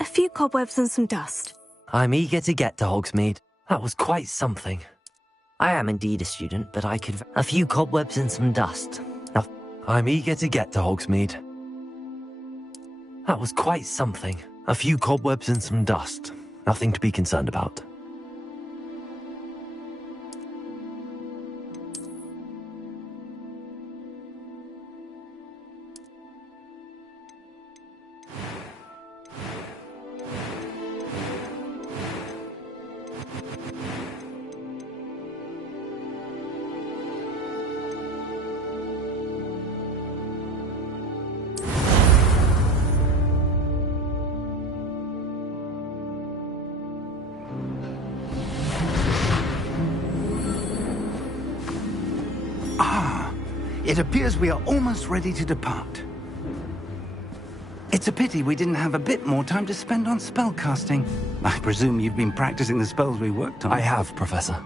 A few cobwebs and some dust. I'm eager to get to Hogsmeade. That was quite something. I am indeed a student, but I could... A few cobwebs and some dust. I'm eager to get to Hogsmeade. That was quite something. A few cobwebs and some dust. Nothing to be concerned about. It appears we are almost ready to depart. It's a pity we didn't have a bit more time to spend on spellcasting. I presume you've been practicing the spells we worked on. I have, Professor.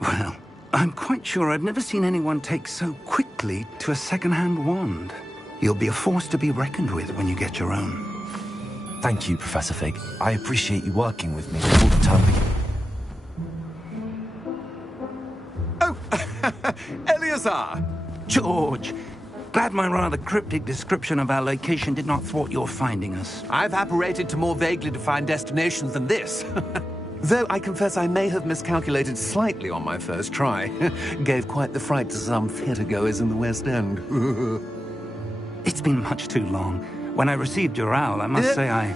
Well, I'm quite sure I've never seen anyone take so quickly to a second-hand wand. You'll be a force to be reckoned with when you get your own. Thank you, Professor Fig. I appreciate you working with me before the term begins. Oh, Eleazar! George! Glad my rather cryptic description of our location did not thwart your finding us. I've apparated to more vaguely defined destinations than this. Though I confess I may have miscalculated slightly on my first try. Gave quite the fright to some theatre-goers in the West End. It's been much too long. When I received your owl, I must say I...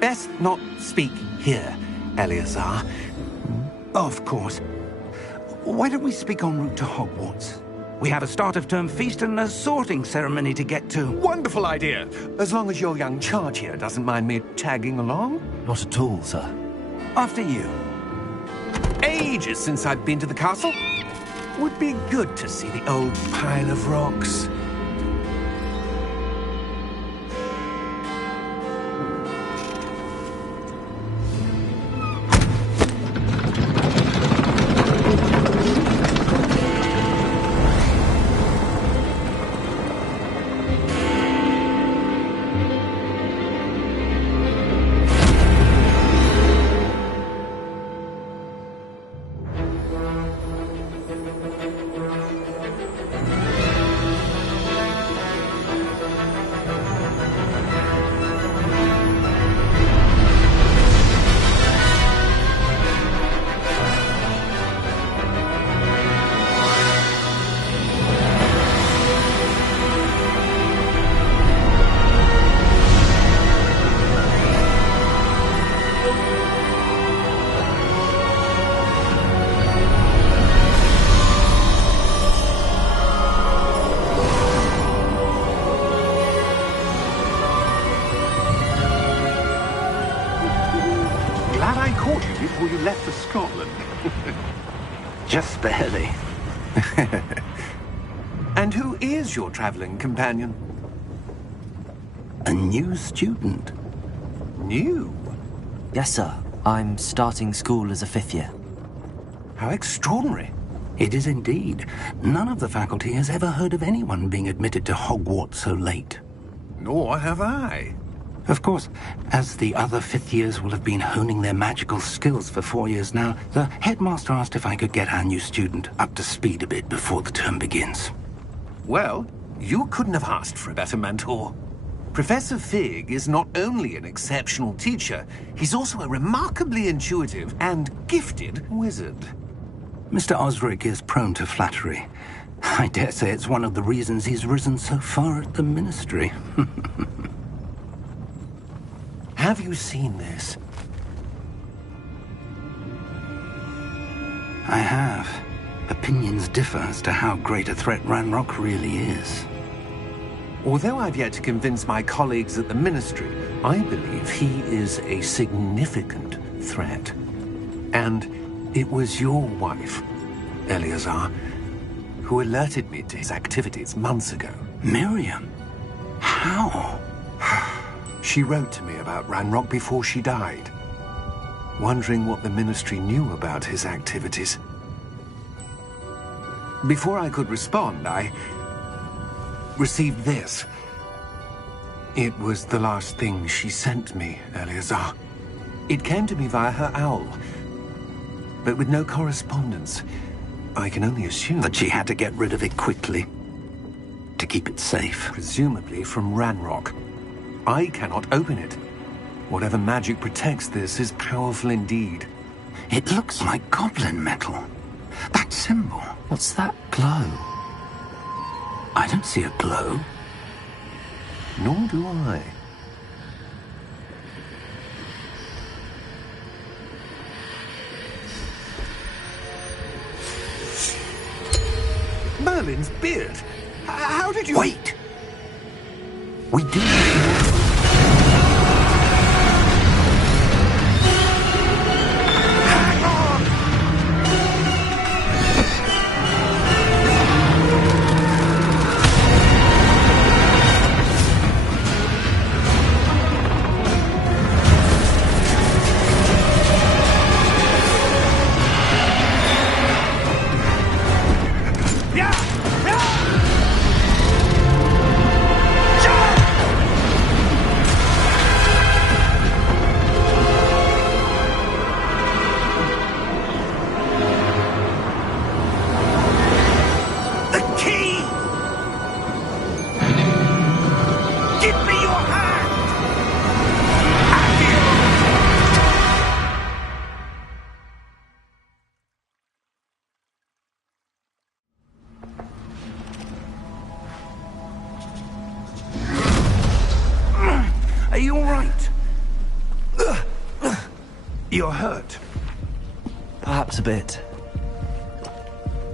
Best not speak here, Eleazar. Of course. Why don't we speak en route to Hogwarts? We have a start-of-term feast and a sorting ceremony to get to. Wonderful idea! As long as your young charge here doesn't mind me tagging along. Not at all, sir. After you. Ages since I've been to the castle. Would be good to see the old pile of rocks. Before you left for Scotland. Just barely. And who is your traveling companion? A new student. New? Yes, sir. I'm starting school as a 5th year. How extraordinary. It is indeed. None of the faculty has ever heard of anyone being admitted to Hogwarts so late. Nor have I. Of course, as the other 5th years will have been honing their magical skills for 4 years now, the headmaster asked if I could get our new student up to speed a bit before the term begins. Well, you couldn't have asked for a better mentor. Professor Fig is not only an exceptional teacher, he's also a remarkably intuitive and gifted wizard. Mr. Osric is prone to flattery. I dare say it's one of the reasons he's risen so far at the Ministry. Have you seen this? I have. Opinions differ as to how great a threat Ranrock really is. Although I've yet to convince my colleagues at the Ministry, I believe he is a significant threat. And it was your wife, Eleazar, who alerted me to his activities months ago. Miriam? How? She wrote to me about Ranrock before she died, wondering what the Ministry knew about his activities. Before I could respond, I received this. It was the last thing she sent me, Eleazar. It came to me via her owl, but with no correspondence. I can only assume That she had to get rid of it quickly, to keep it safe. presumably from Ranrock. I cannot open it. Whatever magic protects this is powerful indeed. It looks like goblin metal. That symbol. What's that glow? I don't see a glow. Nor do I. Merlin's beard. How did you... Wait! We do... Hang on! You're hurt. Perhaps a bit.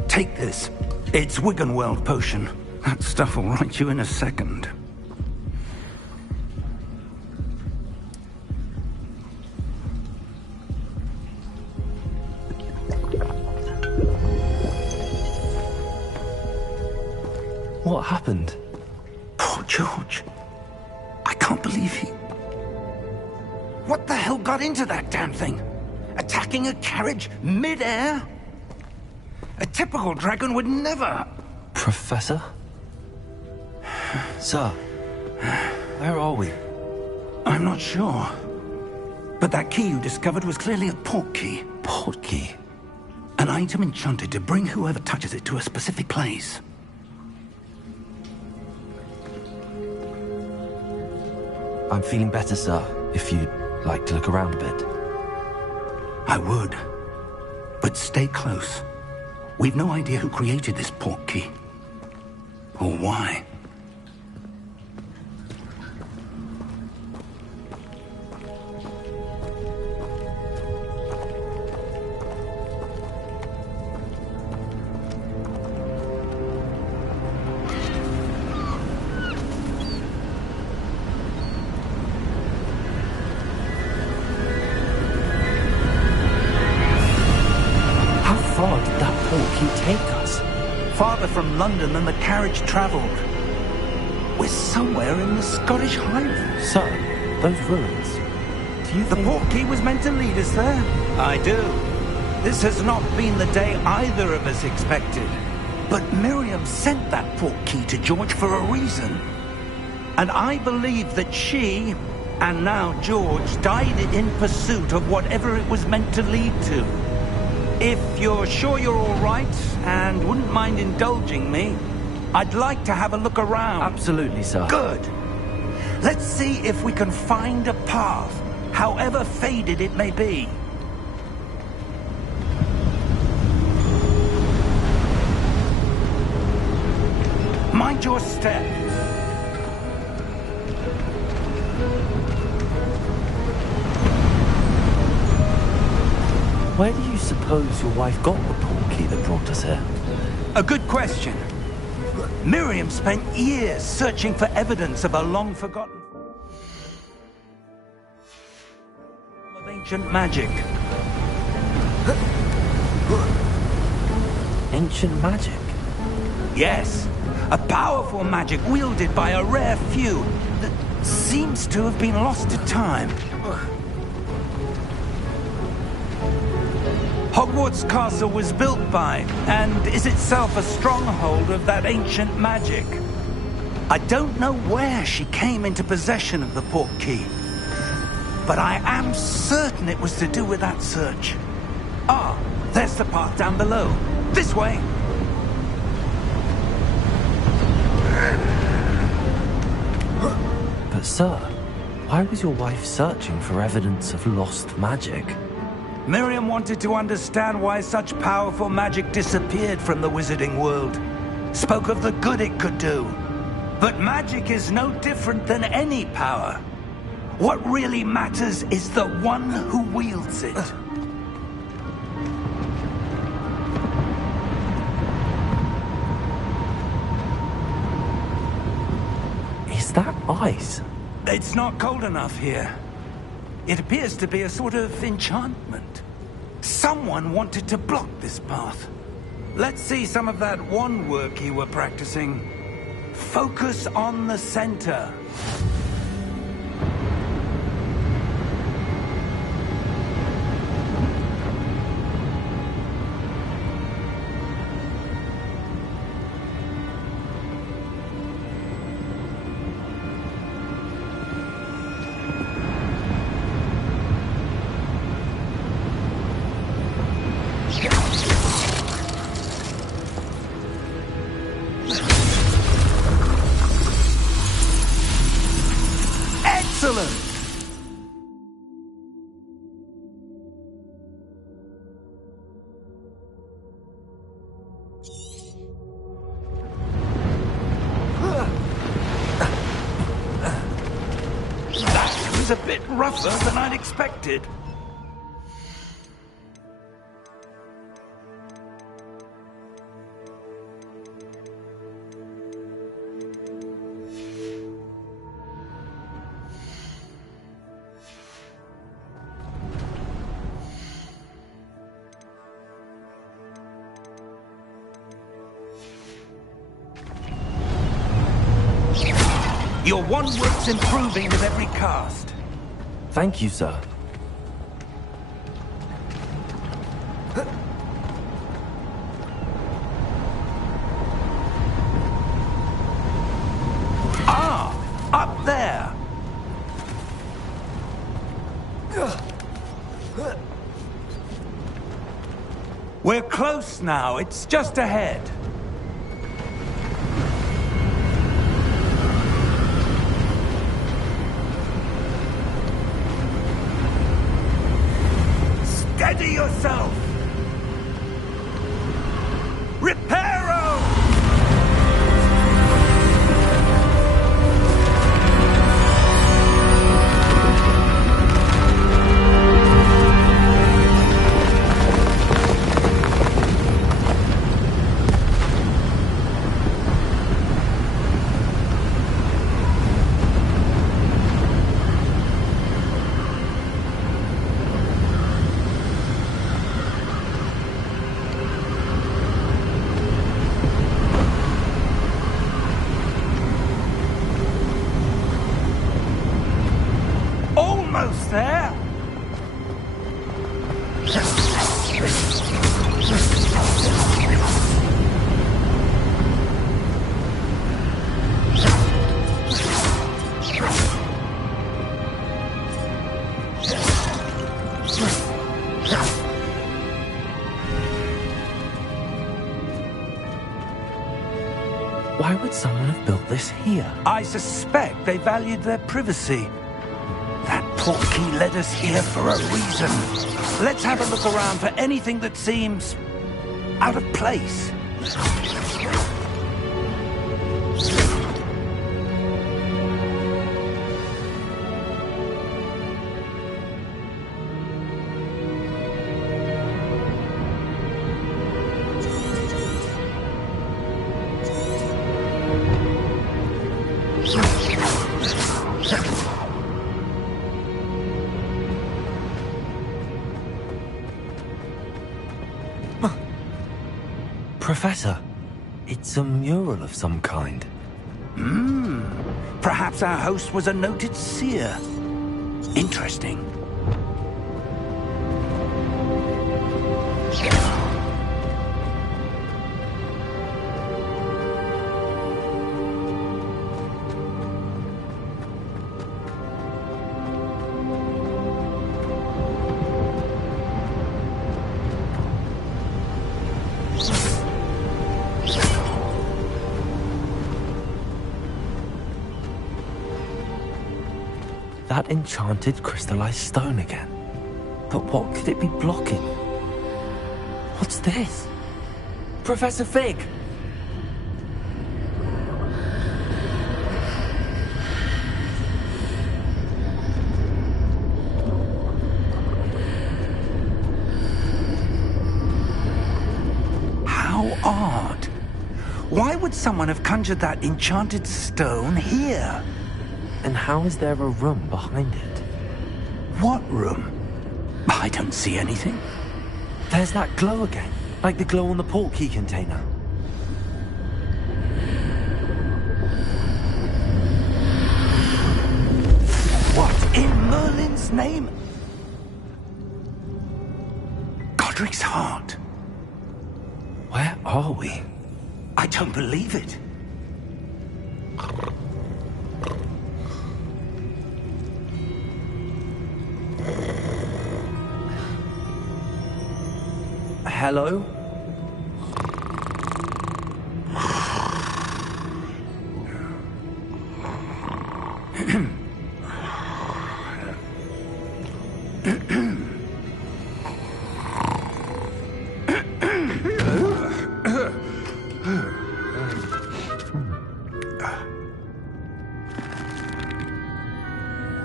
Take this. It's Wiggenweld potion. That stuff will right you in a second. What happened? Poor George. I can't believe he... What the hell got into that damn thing? Attacking a carriage mid-air? A typical dragon would never... Professor? Sir, where are we? I'm not sure. But that key you discovered was clearly a port key. Port key? An item enchanted to bring whoever touches it to a specific place. I'm feeling better, sir, if you'd like to look around a bit. I would. But stay close. We've no idea who created this port key. Or why. Farther from London than the carriage travelled. We're somewhere in the Scottish Highlands. Sir, those ruins. Do you think... The port key was meant to lead us there? I do. This has not been the day either of us expected. But Miriam sent that port key to George for a reason. And I believe that she, and now George, died in pursuit of whatever it was meant to lead to. If you're sure you're all right, and wouldn't mind indulging me, I'd like to have a look around. Absolutely, sir. Good. Let's see if we can find a path, however faded it may be. Mind your step. Where do you suppose your wife got the port key that brought us here? A good question. Miriam spent years searching for evidence of a long-forgotten form of ancient magic. Ancient magic? Yes. A powerful magic wielded by a rare few that seems to have been lost to time. Hogwarts Castle was built by, and is itself a stronghold of that ancient magic. I don't know where she came into possession of the port key, but I am certain it was to do with that search. Ah, there's the path down below. This way. But sir, why was your wife searching for evidence of lost magic? Miriam wanted to understand why such powerful magic disappeared from the wizarding world. Spoke of the good it could do. But magic is no different than any power. What really matters is the one who wields it. Is that ice? It's not cold enough here. It appears to be a sort of enchantment. Someone wanted to block this path. Let's see some of that wand work you were practicing. Focus on the center. Excellent! That was a bit rougher than I'd expected. Your one-work's improving with every cast. Thank you, sir. Ah! Up there! We're close now. It's just ahead. Steady yourself! Reparo! Almost there! Why would someone have built this here? I suspect they valued their privacy. That portkey led us here for a reason. Let's have a look around for anything that seems out of place. Professor, it's a mural of some kind. Perhaps our host was a noted seer. Interesting. That enchanted crystallized stone again. But what could it be blocking? What's this? Professor Fig! How odd. Why would someone have conjured that enchanted stone here? And how is there a room behind it? What room? I don't see anything. There's that glow again, like the glow on the portkey container. What in Merlin's name? Godric's heart. Where are we? I don't believe it. Hello?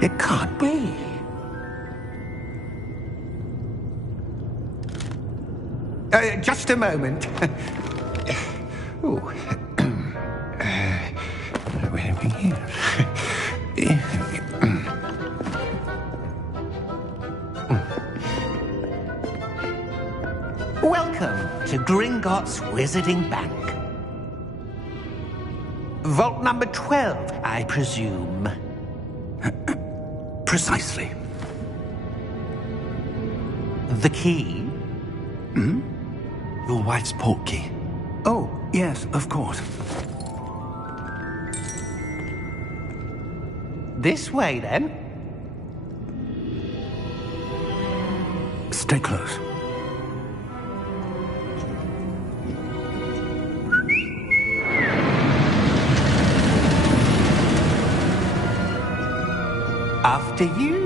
It can't be. Just a moment. Oh. Where are we here? Welcome to Gringotts Wizarding Bank. Vault number 12, I presume. Precisely. The key? Hmm? Your wife's portkey. Oh, yes, of course. This way, then. Stay close. After you.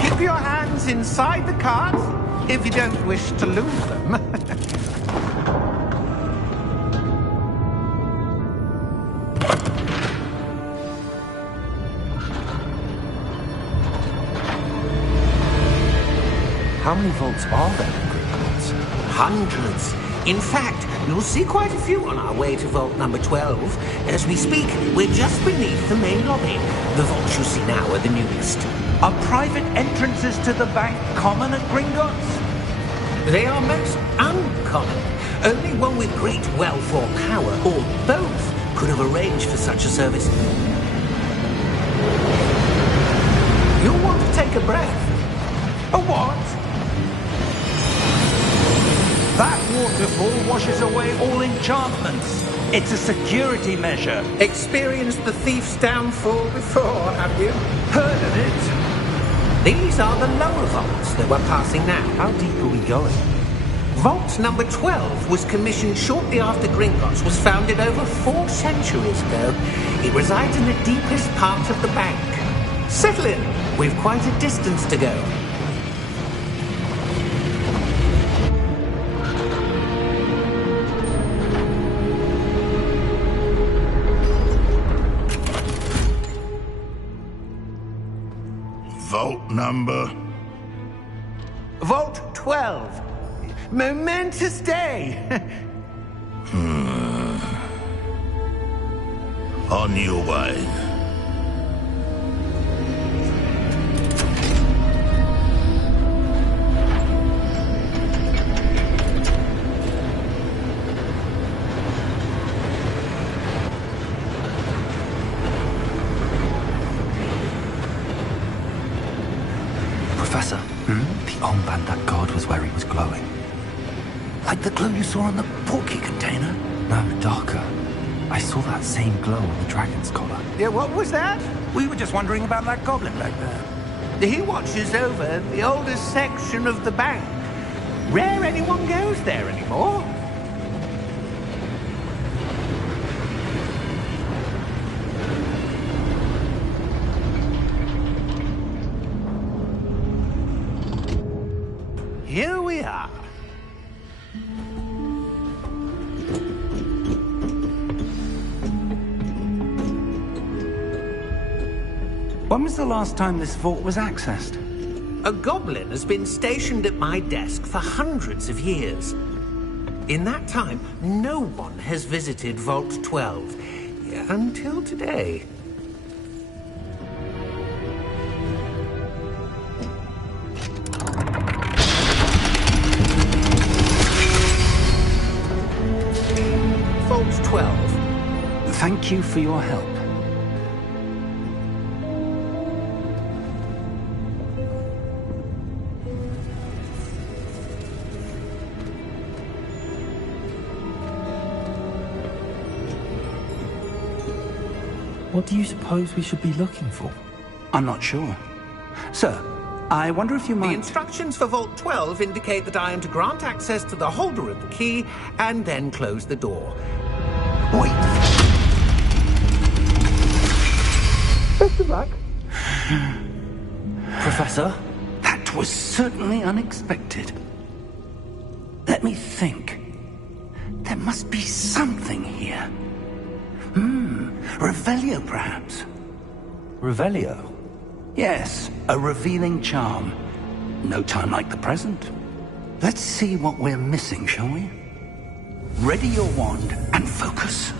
Keep your hands inside the cart if you don't wish to lose them. How many vaults are there in Gringotts? Hundreds. In fact, you'll see quite a few on our way to vault number 12. As we speak, we're just beneath the main lobby. The vaults you see now are the newest. Are private entrances to the bank common at Gringotts? They are most uncommon. Only one with great wealth or power, or both, could have arranged for such a service. You'll want to take a breath. A what? That waterfall washes away all enchantments. It's a security measure. Experienced the thief's downfall before, have you? Heard of it? These are the lower vaults that we're passing now. How deep are we going? Vault number 12 was commissioned shortly after Gringotts was founded over 4 centuries ago. It resides in the deepest part of the bank. Settle in. We've quite a distance to go. Vault number? Vault 12. Momentous day. On your way. Professor, the armband that guard was wearing was glowing. Like the glow you saw on the portkey container? No, darker. I saw that same glow on the dragon's collar. Yeah, what was that? We were just wondering about that goblin back there. He watches over the oldest section of the bank. Rare anyone goes there anymore. Here we are. When was the last time this vault was accessed? A goblin has been stationed at my desk for hundreds of years. In that time, no one has visited Vault 12 until today. Vault 12. Thank you for your help. What do you suppose we should be looking for? I'm not sure. Sir, I wonder if you The might... instructions for Vault 12 indicate that I am to grant access to the holder of the key and then close the door. Wait! Best of luck. Professor? That was certainly unexpected. Let me think. There must be something here. Revelio, perhaps? Revelio? Yes, a revealing charm. No time like the present. Let's see what we're missing, shall we? Ready your wand and focus.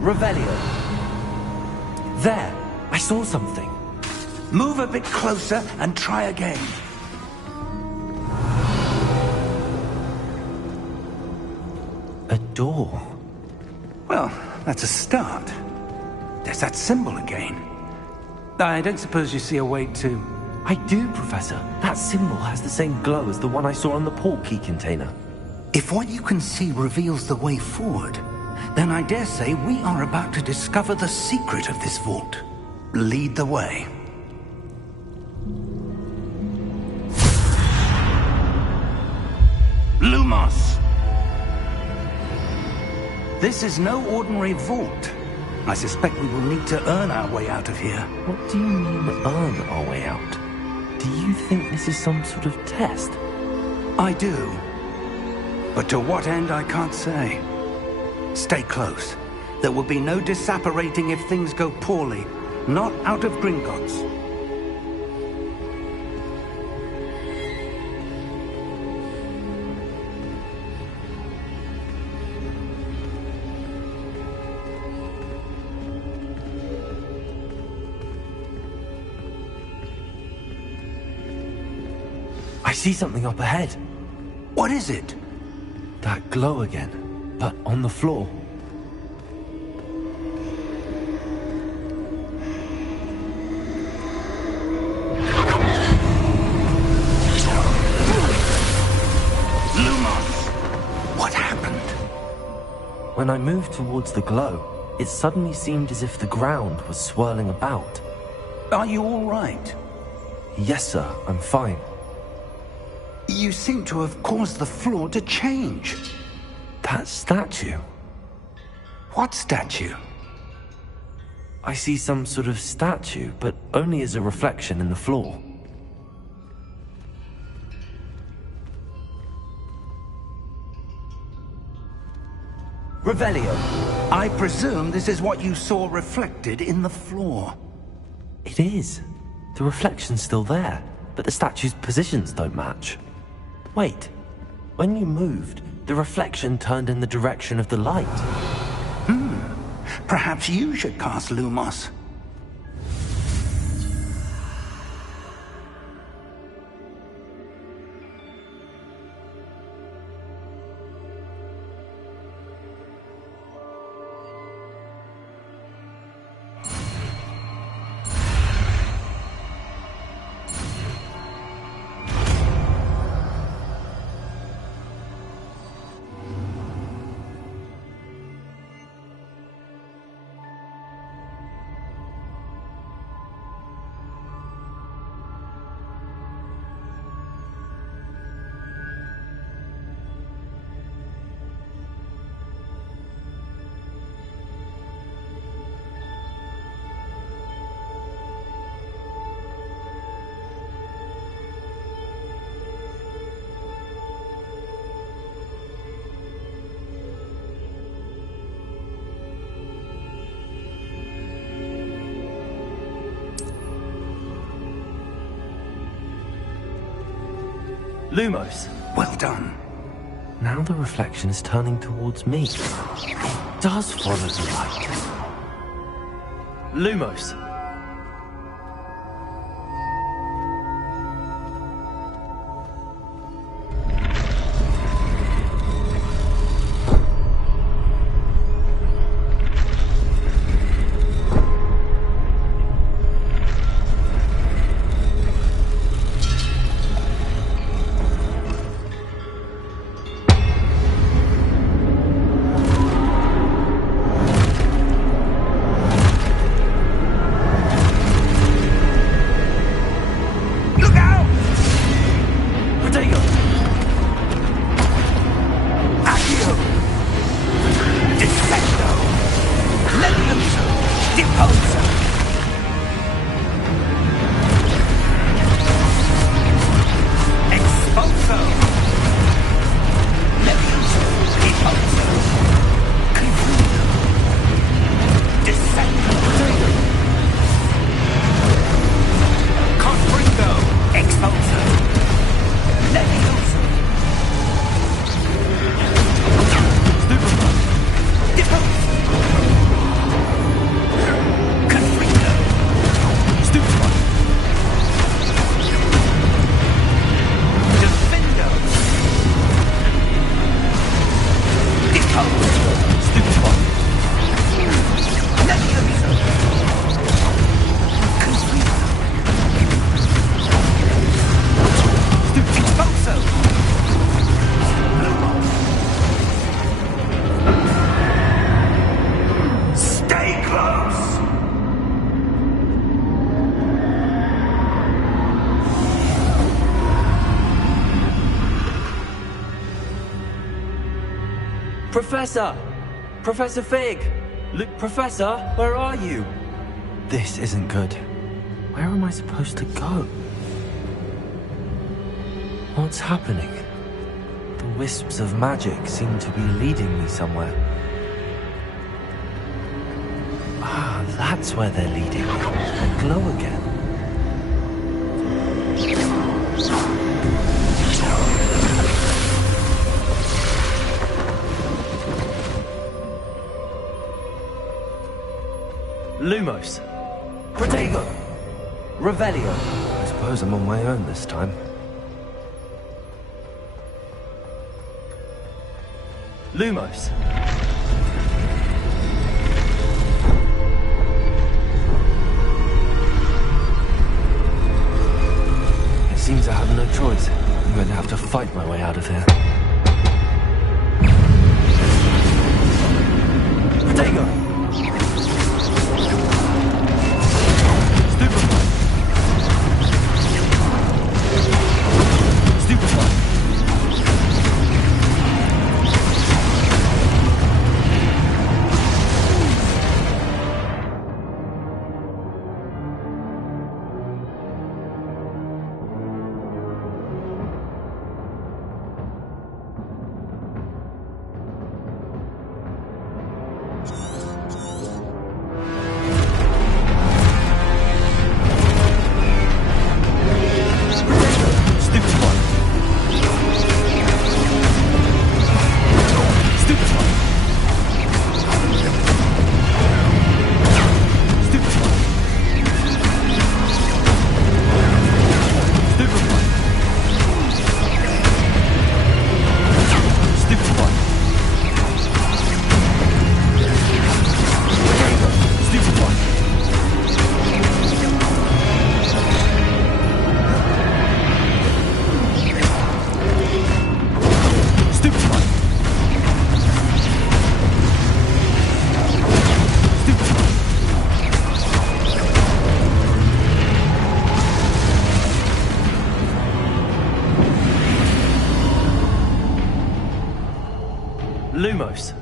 Revelio. There! I saw something. Move a bit closer and try again. A door. Well, that's a start. There's that symbol again. I don't suppose you see a way to... I do, Professor. That symbol has the same glow as the one I saw on the portkey container. If what you can see reveals the way forward, then I dare say we are about to discover the secret of this vault. Lead the way. Lumos! This is no ordinary vault. I suspect we will need to earn our way out of here. What do you mean, earn our way out? Do you think this is some sort of test? I do. But to what end, I can't say. Stay close. There will be no disapparating if things go poorly. Not out of Gringotts. I see something up ahead. What is it? That glow again, but on the floor. Lumos! What happened? When I moved towards the glow, it suddenly seemed as if the ground was swirling about. Are you all right? Yes, sir, I'm fine. You seem to have caused the floor to change. That statue. What statue? I see some sort of statue, but only as a reflection in the floor. Revelio, I presume this is what you saw reflected in the floor. It is. The reflection's still there, but the statue's positions don't match. Wait, when you moved, the reflection turned in the direction of the light. Perhaps you should cast Lumos. Lumos! Well done. Now the reflection is turning towards me. It does follow the light. Lumos! Professor! Professor Fig! Professor, where are you? This isn't good. Where am I supposed to go? What's happening? The wisps of magic seem to be leading me somewhere. Ah, that's where they're leading me. They glow again. Lumos. Protego. Revelio. I suppose I'm on my own this time. Lumos. It seems I have no choice. I'm going to have to fight my way out of here. Protego. Lumos.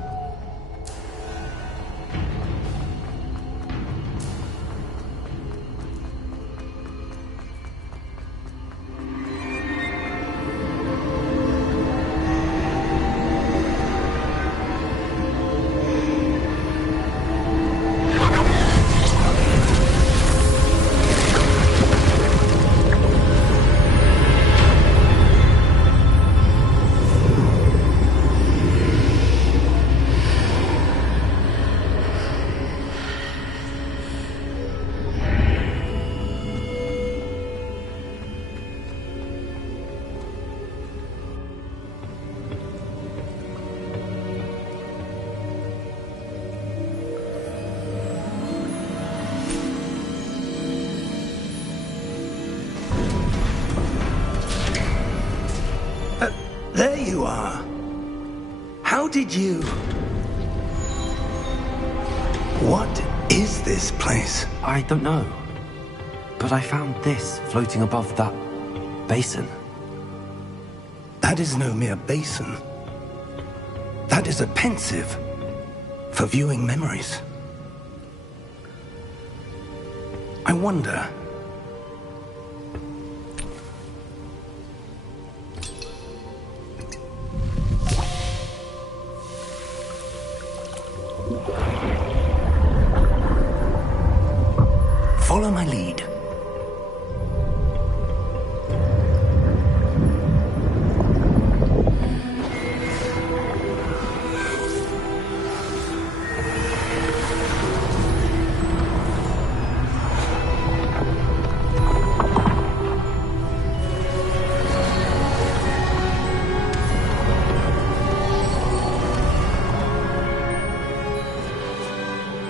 There you are. How did you... What is this place? I don't know. But I found this floating above that basin. That is no mere basin. That is a pensive for viewing memories. I wonder... Follow my lead.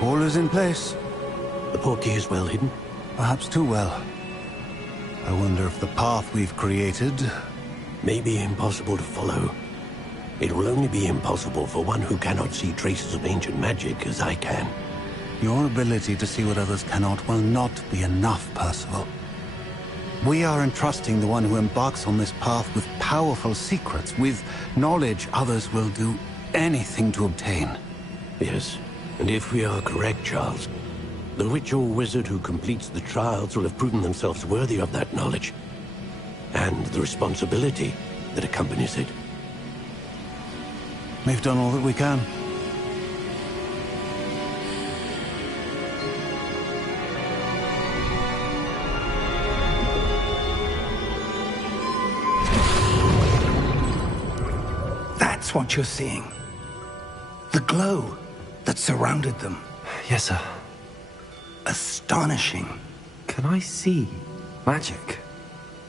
All is in place. The portkey is well hidden. Perhaps too well. I wonder if the path we've created... May be impossible to follow. It will only be impossible for one who cannot see traces of ancient magic as I can. Your ability to see what others cannot will not be enough, Percival. We are entrusting the one who embarks on this path with powerful secrets, with knowledge others will do anything to obtain. Yes, and if we are correct, Charles, the witch or wizard who completes the trials will have proven themselves worthy of that knowledge, and the responsibility that accompanies it. We've done all that we can. That's what you're seeing. The glow that surrounded them. Yes, sir. Astonishing. Can I see magic?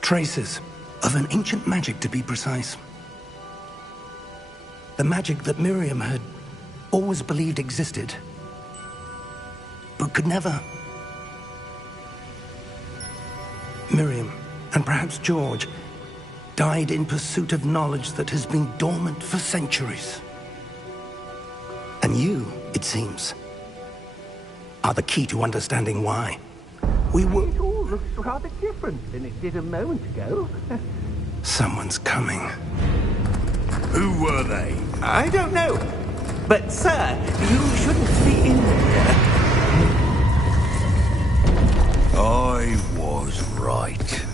Traces of an ancient magic, to be precise. The magic that Miriam had always believed existed, but could never. Miriam, and perhaps George, died in pursuit of knowledge that has been dormant for centuries. And you, it seems, are the key to understanding why. We will... It all looks rather different than it did a moment ago. Someone's coming. Who were they? I don't know. But, sir, you shouldn't be in here. I was right.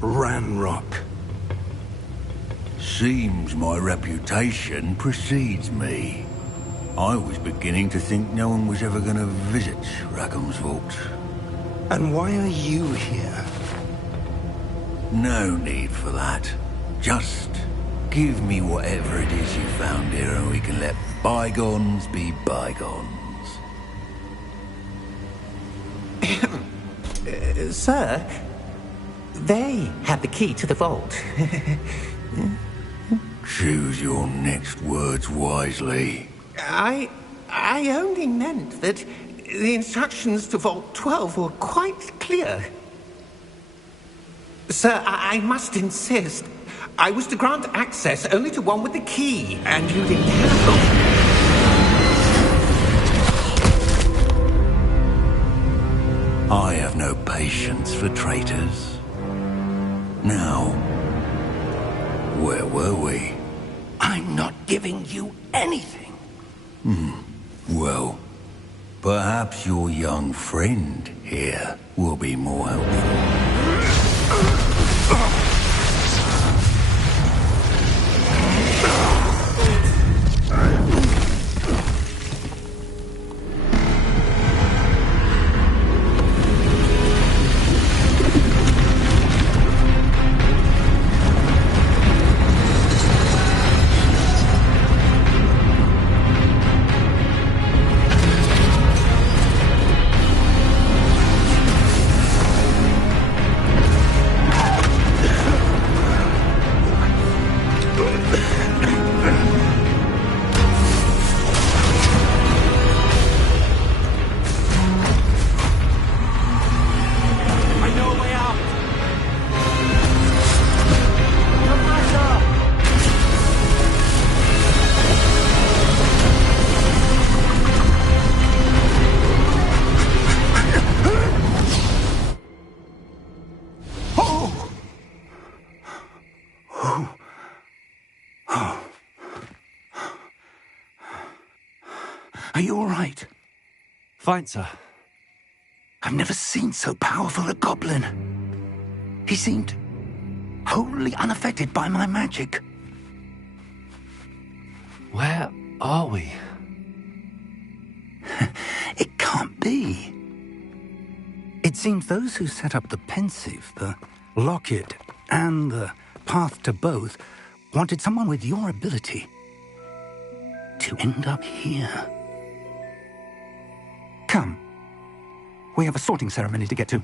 Ranrock. Seems my reputation precedes me. I was beginning to think no one was ever going to visit Rackham's vault. And why are you here? No need for that. Just give me whatever it is you found here and we can let bygones be bygones. Sir, they have the key to the vault. Choose your next words wisely. I only meant that the instructions to Vault 12 were quite clear. Sir, I must insist. I was to grant access only to one with the key, and you didn't have I have no patience for traitors. Now, where were we? I'm not giving you anything. Well, perhaps your young friend here will be more helpful. Are you all right? Fine, sir. I've never seen so powerful a goblin. He seemed wholly unaffected by my magic. Where are we? It can't be. It seems those who set up the pensive, the locket, and the path to both wanted someone with your ability to end up here. Come. We have a sorting ceremony to get to.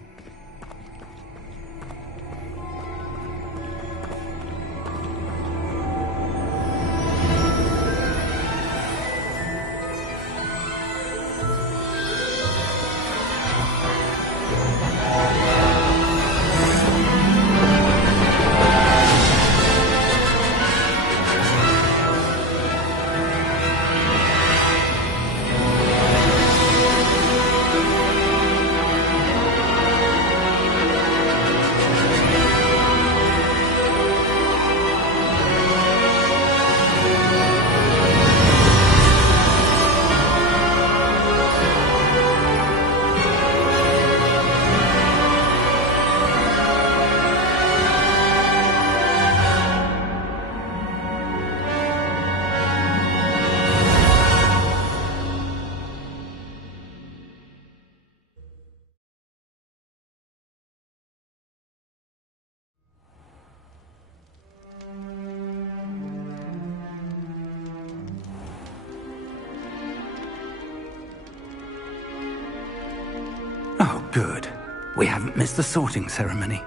Good. We haven't missed the sorting ceremony.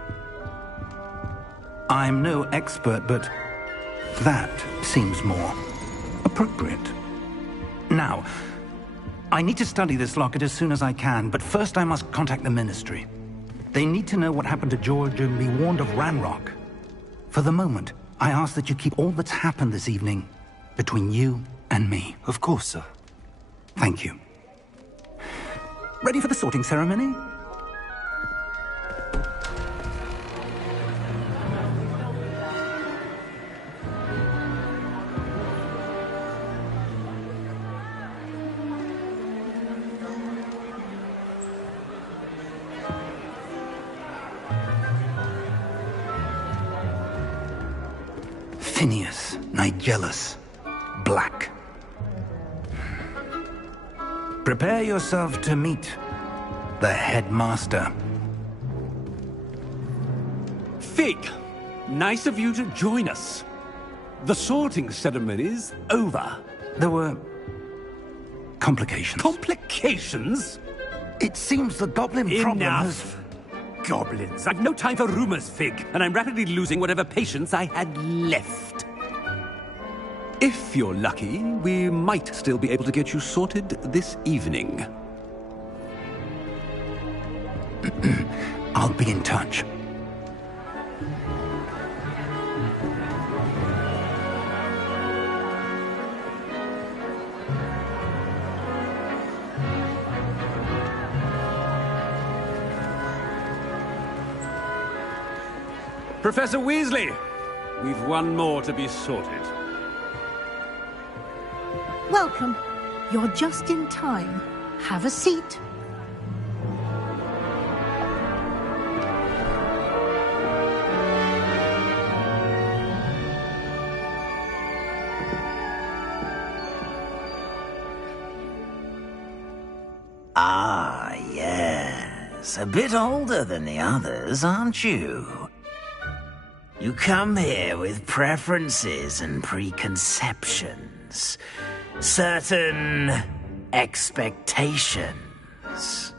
I'm no expert, but that seems more appropriate. Now, I need to study this locket as soon as I can, but first I must contact the Ministry. They need to know what happened to George and be warned of Ranrock. For the moment, I ask that you keep all that's happened this evening between you and me. Of course, sir. Thank you. Ready for the sorting ceremony? Phineas, Nigellus, Black. Prepare yourself to meet the headmaster. Fig, nice of you to join us. The sorting ceremony's over. There were complications. Complications? It seems the goblin problem has... Enough! Goblins. I've no time for rumors, Fig, and I'm rapidly losing whatever patience I had left. If you're lucky, we might still be able to get you sorted this evening. I'll be in touch. Professor Weasley, we've one more to be sorted. Welcome. You're just in time. Have a seat. Ah, yes. A bit older than the others, aren't you? You come here with preferences and preconceptions. Certain expectations.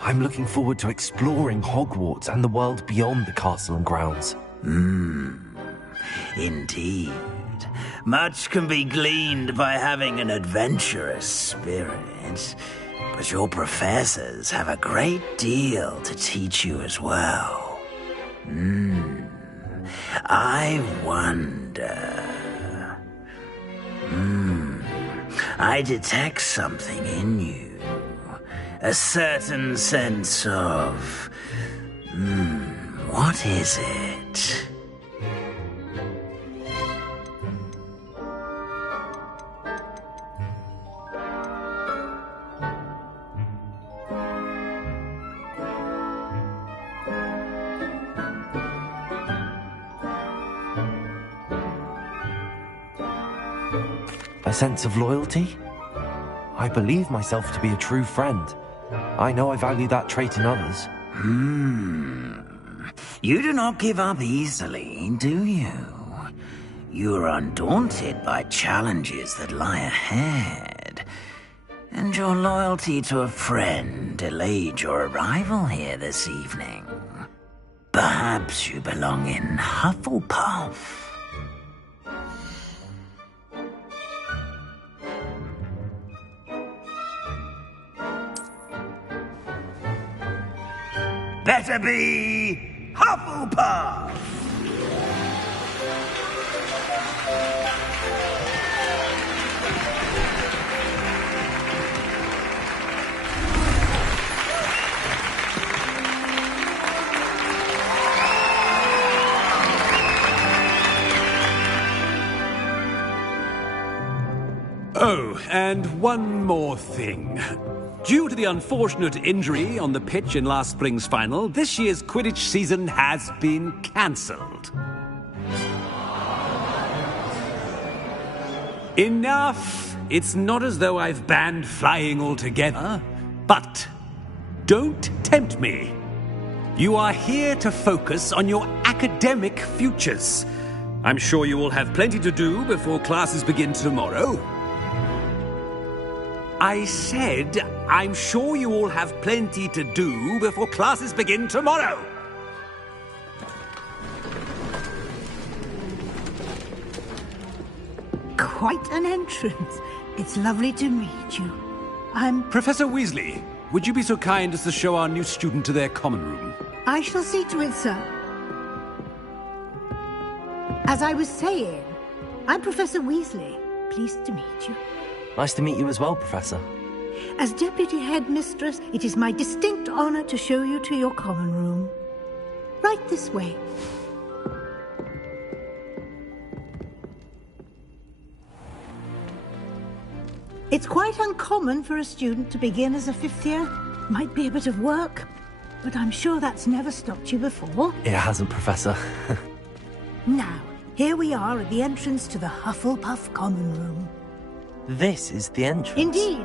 I'm looking forward to exploring Hogwarts and the world beyond the castle and grounds. Indeed. Much can be gleaned by having an adventurous spirit, but your professors have a great deal to teach you as well. I wonder... I detect something in you. A certain sense of... what is it? A sense of loyalty? I believe myself to be a true friend. I know I value that trait in others. You do not give up easily, do you? You are undaunted by challenges that lie ahead. And your loyalty to a friend delayed your arrival here this evening. Perhaps you belong in Hufflepuff. Better be Hufflepuff! Oh, and one more thing. Due to the unfortunate injury on the pitch in last spring's final, this year's Quidditch season has been cancelled. Enough it's not as though I've banned flying altogether, but don't tempt me. You are here to focus on your academic futures. I'm sure you will have plenty to do before classes begin tomorrow. I said, I'm sure you all have plenty to do before classes begin tomorrow. Quite an entrance. It's lovely to meet you. I'm... Professor Weasley, would you be so kind as to show our new student to their common room? I shall see to it, sir. As I was saying, I'm Professor Weasley. Pleased to meet you. Nice to meet you as well, Professor. As Deputy Headmistress, it is my distinct honor to show you to your common room. Right this way. It's quite uncommon for a student to begin as a fifth year. Might be a bit of work, but I'm sure that's never stopped you before. It hasn't, Professor. Now, here we are at the entrance to the Hufflepuff Common Room. This is the entrance? Indeed.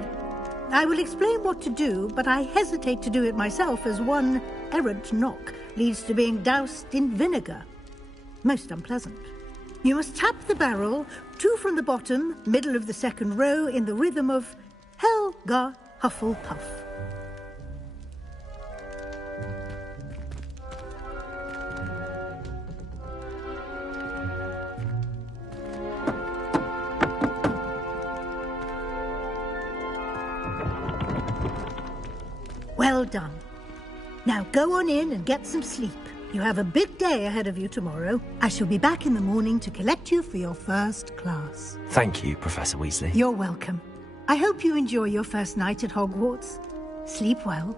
I will explain what to do, but I hesitate to do it myself as one errant knock leads to being doused in vinegar. Most unpleasant. You must tap the barrel, 2 from the bottom, middle of the second row, in the rhythm of Helga Hufflepuff. Well done. Now go on in and get some sleep. You have a big day ahead of you tomorrow. I shall be back in the morning to collect you for your first class. Thank you, Professor Weasley. You're welcome. I hope you enjoy your first night at Hogwarts. Sleep well.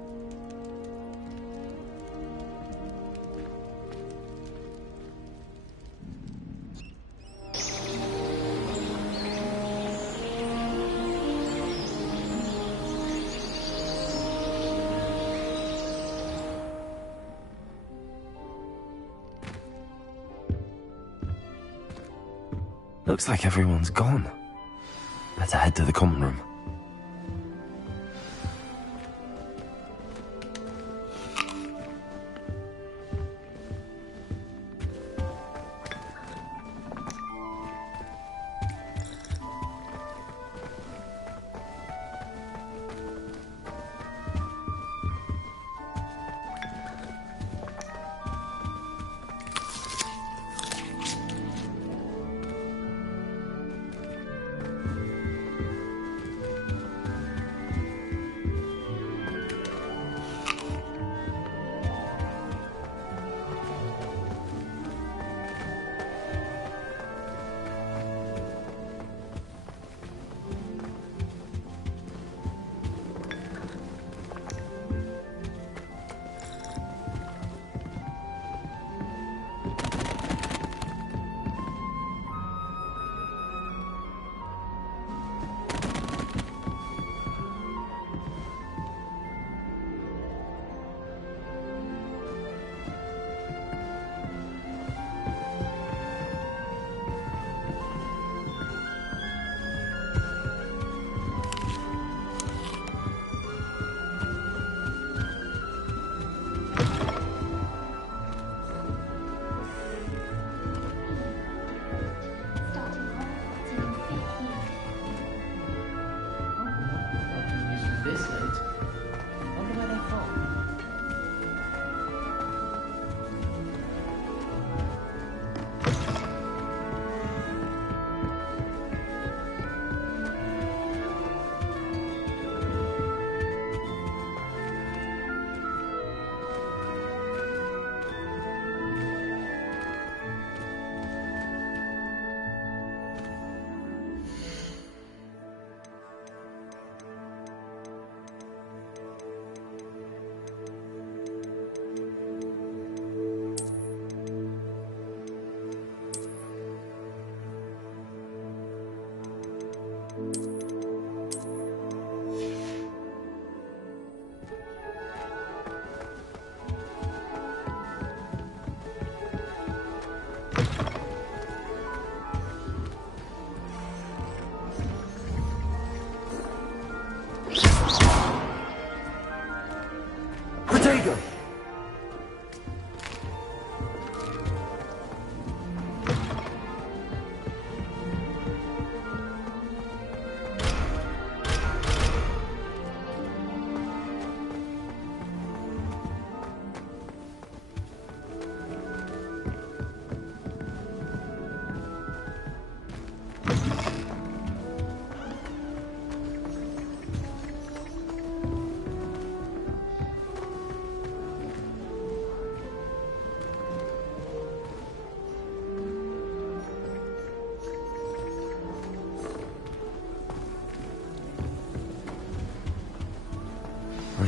Looks like everyone's gone. Better head to the common room.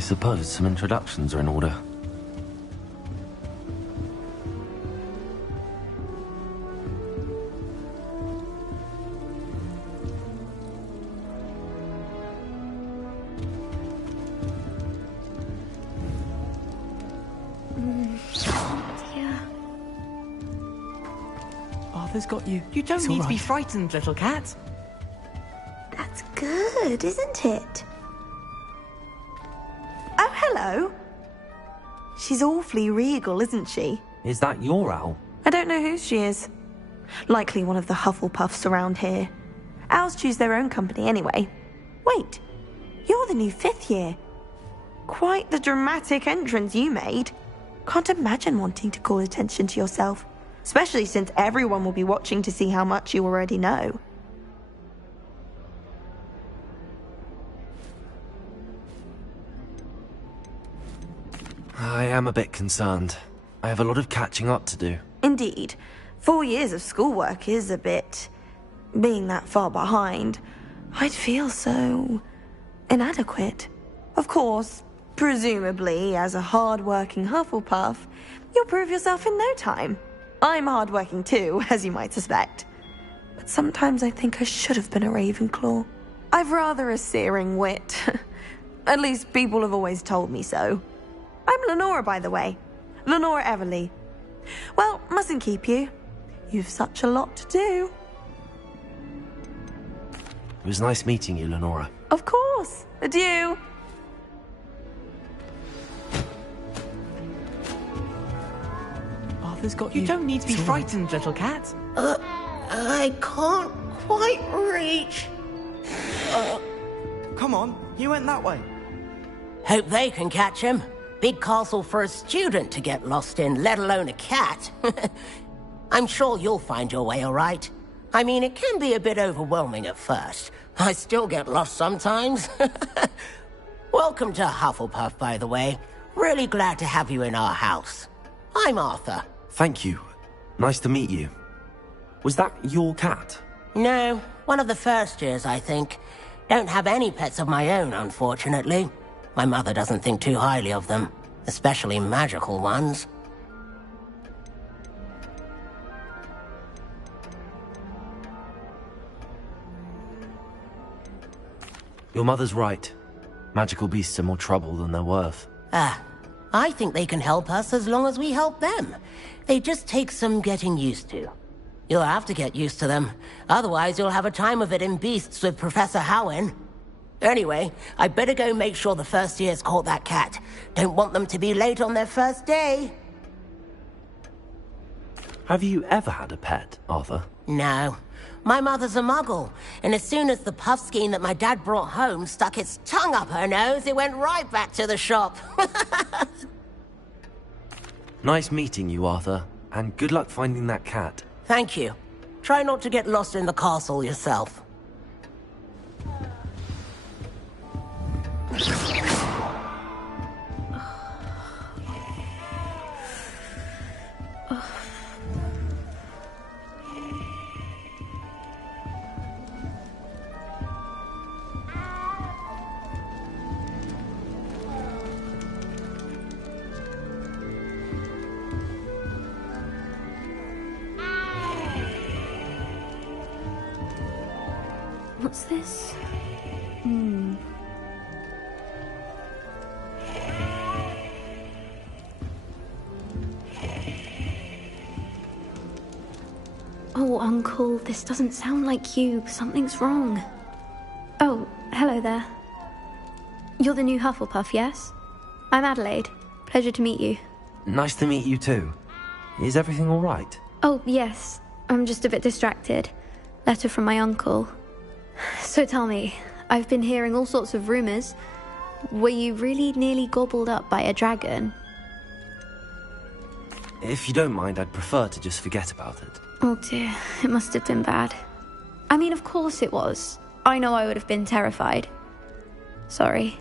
suppose some introductions are in order. Arthur's got you. You don't need to be frightened, little cat. That's good, isn't it? Oh, hello. She's awfully regal, isn't she? Is that your owl? I don't know whose she is. Likely one of the Hufflepuffs around here. Owls choose their own company anyway. Wait, you're the new 5th year. Quite the dramatic entrance you made. Can't imagine wanting to call attention to yourself, especially since everyone will be watching to see how much you already know. I am a bit concerned. I have a lot of catching up to do. Indeed. 4 years of schoolwork is a bit... being that far behind. I'd feel so... inadequate. Of course, presumably, as a hard-working Hufflepuff, you'll prove yourself in no time. I'm hard-working too, as you might suspect. But sometimes I think I should have been a Ravenclaw. I've rather a searing wit. At least people have always told me so. I'm Lenora, by the way. Lenora Everly. Well, mustn't keep you. You've such a lot to do. It was nice meeting you, Lenora. Of course. Adieu. Arthur's got you. You don't need to be frightened, little cat. I can't quite reach. Come on, you went that way. Hope they can catch him. Big castle for a student to get lost in, let alone a cat. I'm sure you'll find your way all right. I mean, it can be a bit overwhelming at first. I still get lost sometimes. Welcome to Hufflepuff, by the way. Really glad to have you in our house. I'm Arthur. Thank you. Nice to meet you. Was that your cat? No, one of the first years, I think. Don't have any pets of my own, unfortunately. My mother doesn't think too highly of them, especially magical ones. Your mother's right. Magical beasts are more trouble than they're worth. I think they can help us as long as we help them. They just take some getting used to. You'll have to get used to them. Otherwise, you'll have a time of it in Beasts with Professor Howin. Anyway, I better go make sure the first years caught that cat. Don't want them to be late on their first day. Have you ever had a pet, Arthur? No. My mother's a muggle, and as soon as the puffskein that my dad brought home stuck its tongue up her nose, it went right back to the shop. Nice meeting you, Arthur, and good luck finding that cat. Thank you. Try not to get lost in the castle yourself. What's this? Oh, Uncle, this doesn't sound like you. Something's wrong. Oh, hello there. You're the new Hufflepuff, yes? I'm Adelaide. Pleasure to meet you. Nice to meet you too. Is everything all right? Oh, yes. I'm just a bit distracted. Letter from my uncle. So tell me, I've been hearing all sorts of rumors. Were you really nearly gobbled up by a dragon? If you don't mind, I'd prefer to just forget about it. Oh dear, it must have been bad. I mean, of course it was. I know I would have been terrified. Sorry.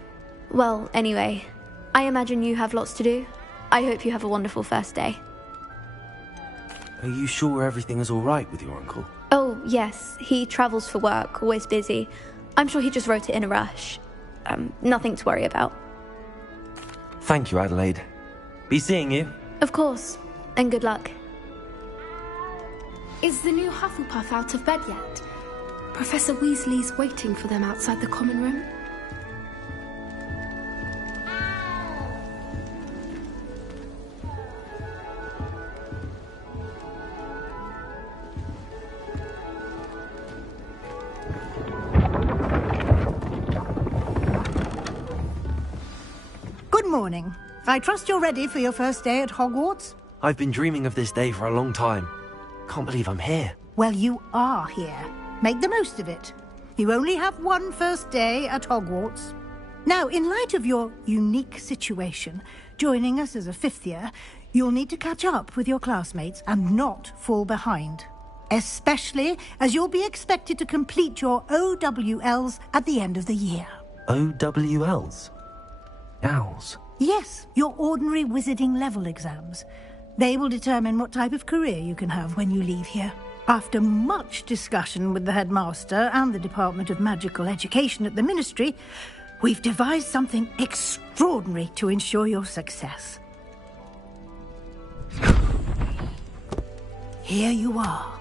Well, anyway, I imagine you have lots to do. I hope you have a wonderful first day. Are you sure everything is all right with your uncle? Oh, yes. He travels for work, always busy. I'm sure he just wrote it in a rush. Nothing to worry about. Thank you, Adelaide. Be seeing you. Of course, and good luck. Is the new Hufflepuff out of bed yet? Professor Weasley's waiting for them outside the common room. Good morning. I trust you're ready for your first day at Hogwarts? I've been dreaming of this day for a long time. Can't believe I'm here. Well, you are here. Make the most of it. You only have one first day at Hogwarts. Now, in light of your unique situation, joining us as a fifth year, you'll need to catch up with your classmates and not fall behind. Especially as you'll be expected to complete your OWLs at the end of the year. OWLs? Owls? Yes, your ordinary wizarding level exams. They will determine what type of career you can have when you leave here. After much discussion with the headmaster and the Department of Magical Education at the Ministry, we've devised something extraordinary to ensure your success. Here you are.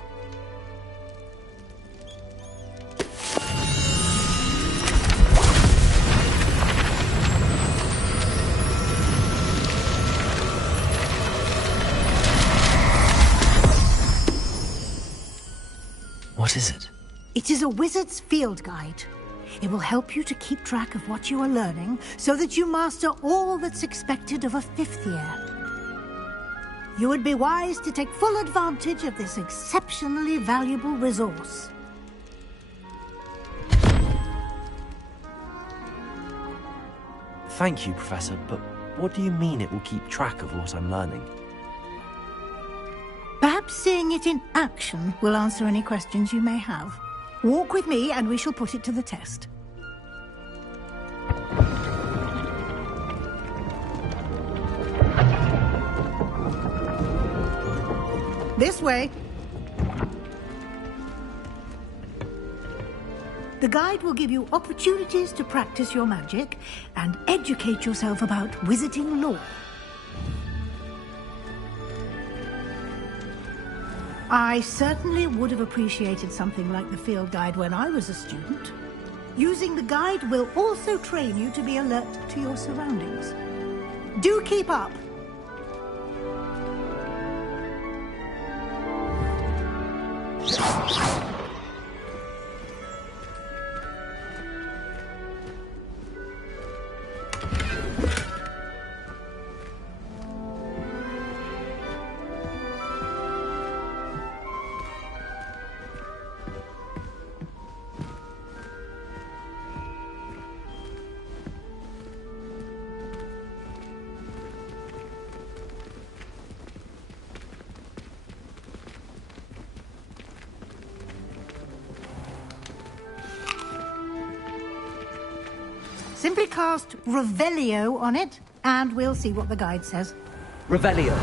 What is it? It is a wizard's field guide. It will help you to keep track of what you are learning so that you master all that's expected of a fifth year. You would be wise to take full advantage of this exceptionally valuable resource. Thank you, Professor, but what do you mean it will keep track of what I'm learning? Perhaps seeing it in action will answer any questions you may have. Walk with me and we shall put it to the test. This way. The guide will give you opportunities to practice your magic and educate yourself about wizarding lore. I certainly would have appreciated something like the field guide when I was a student. Using the guide will also train you to be alert to your surroundings. Do keep up. Simply cast Revelio on it, and we'll see what the guide says. Revelio.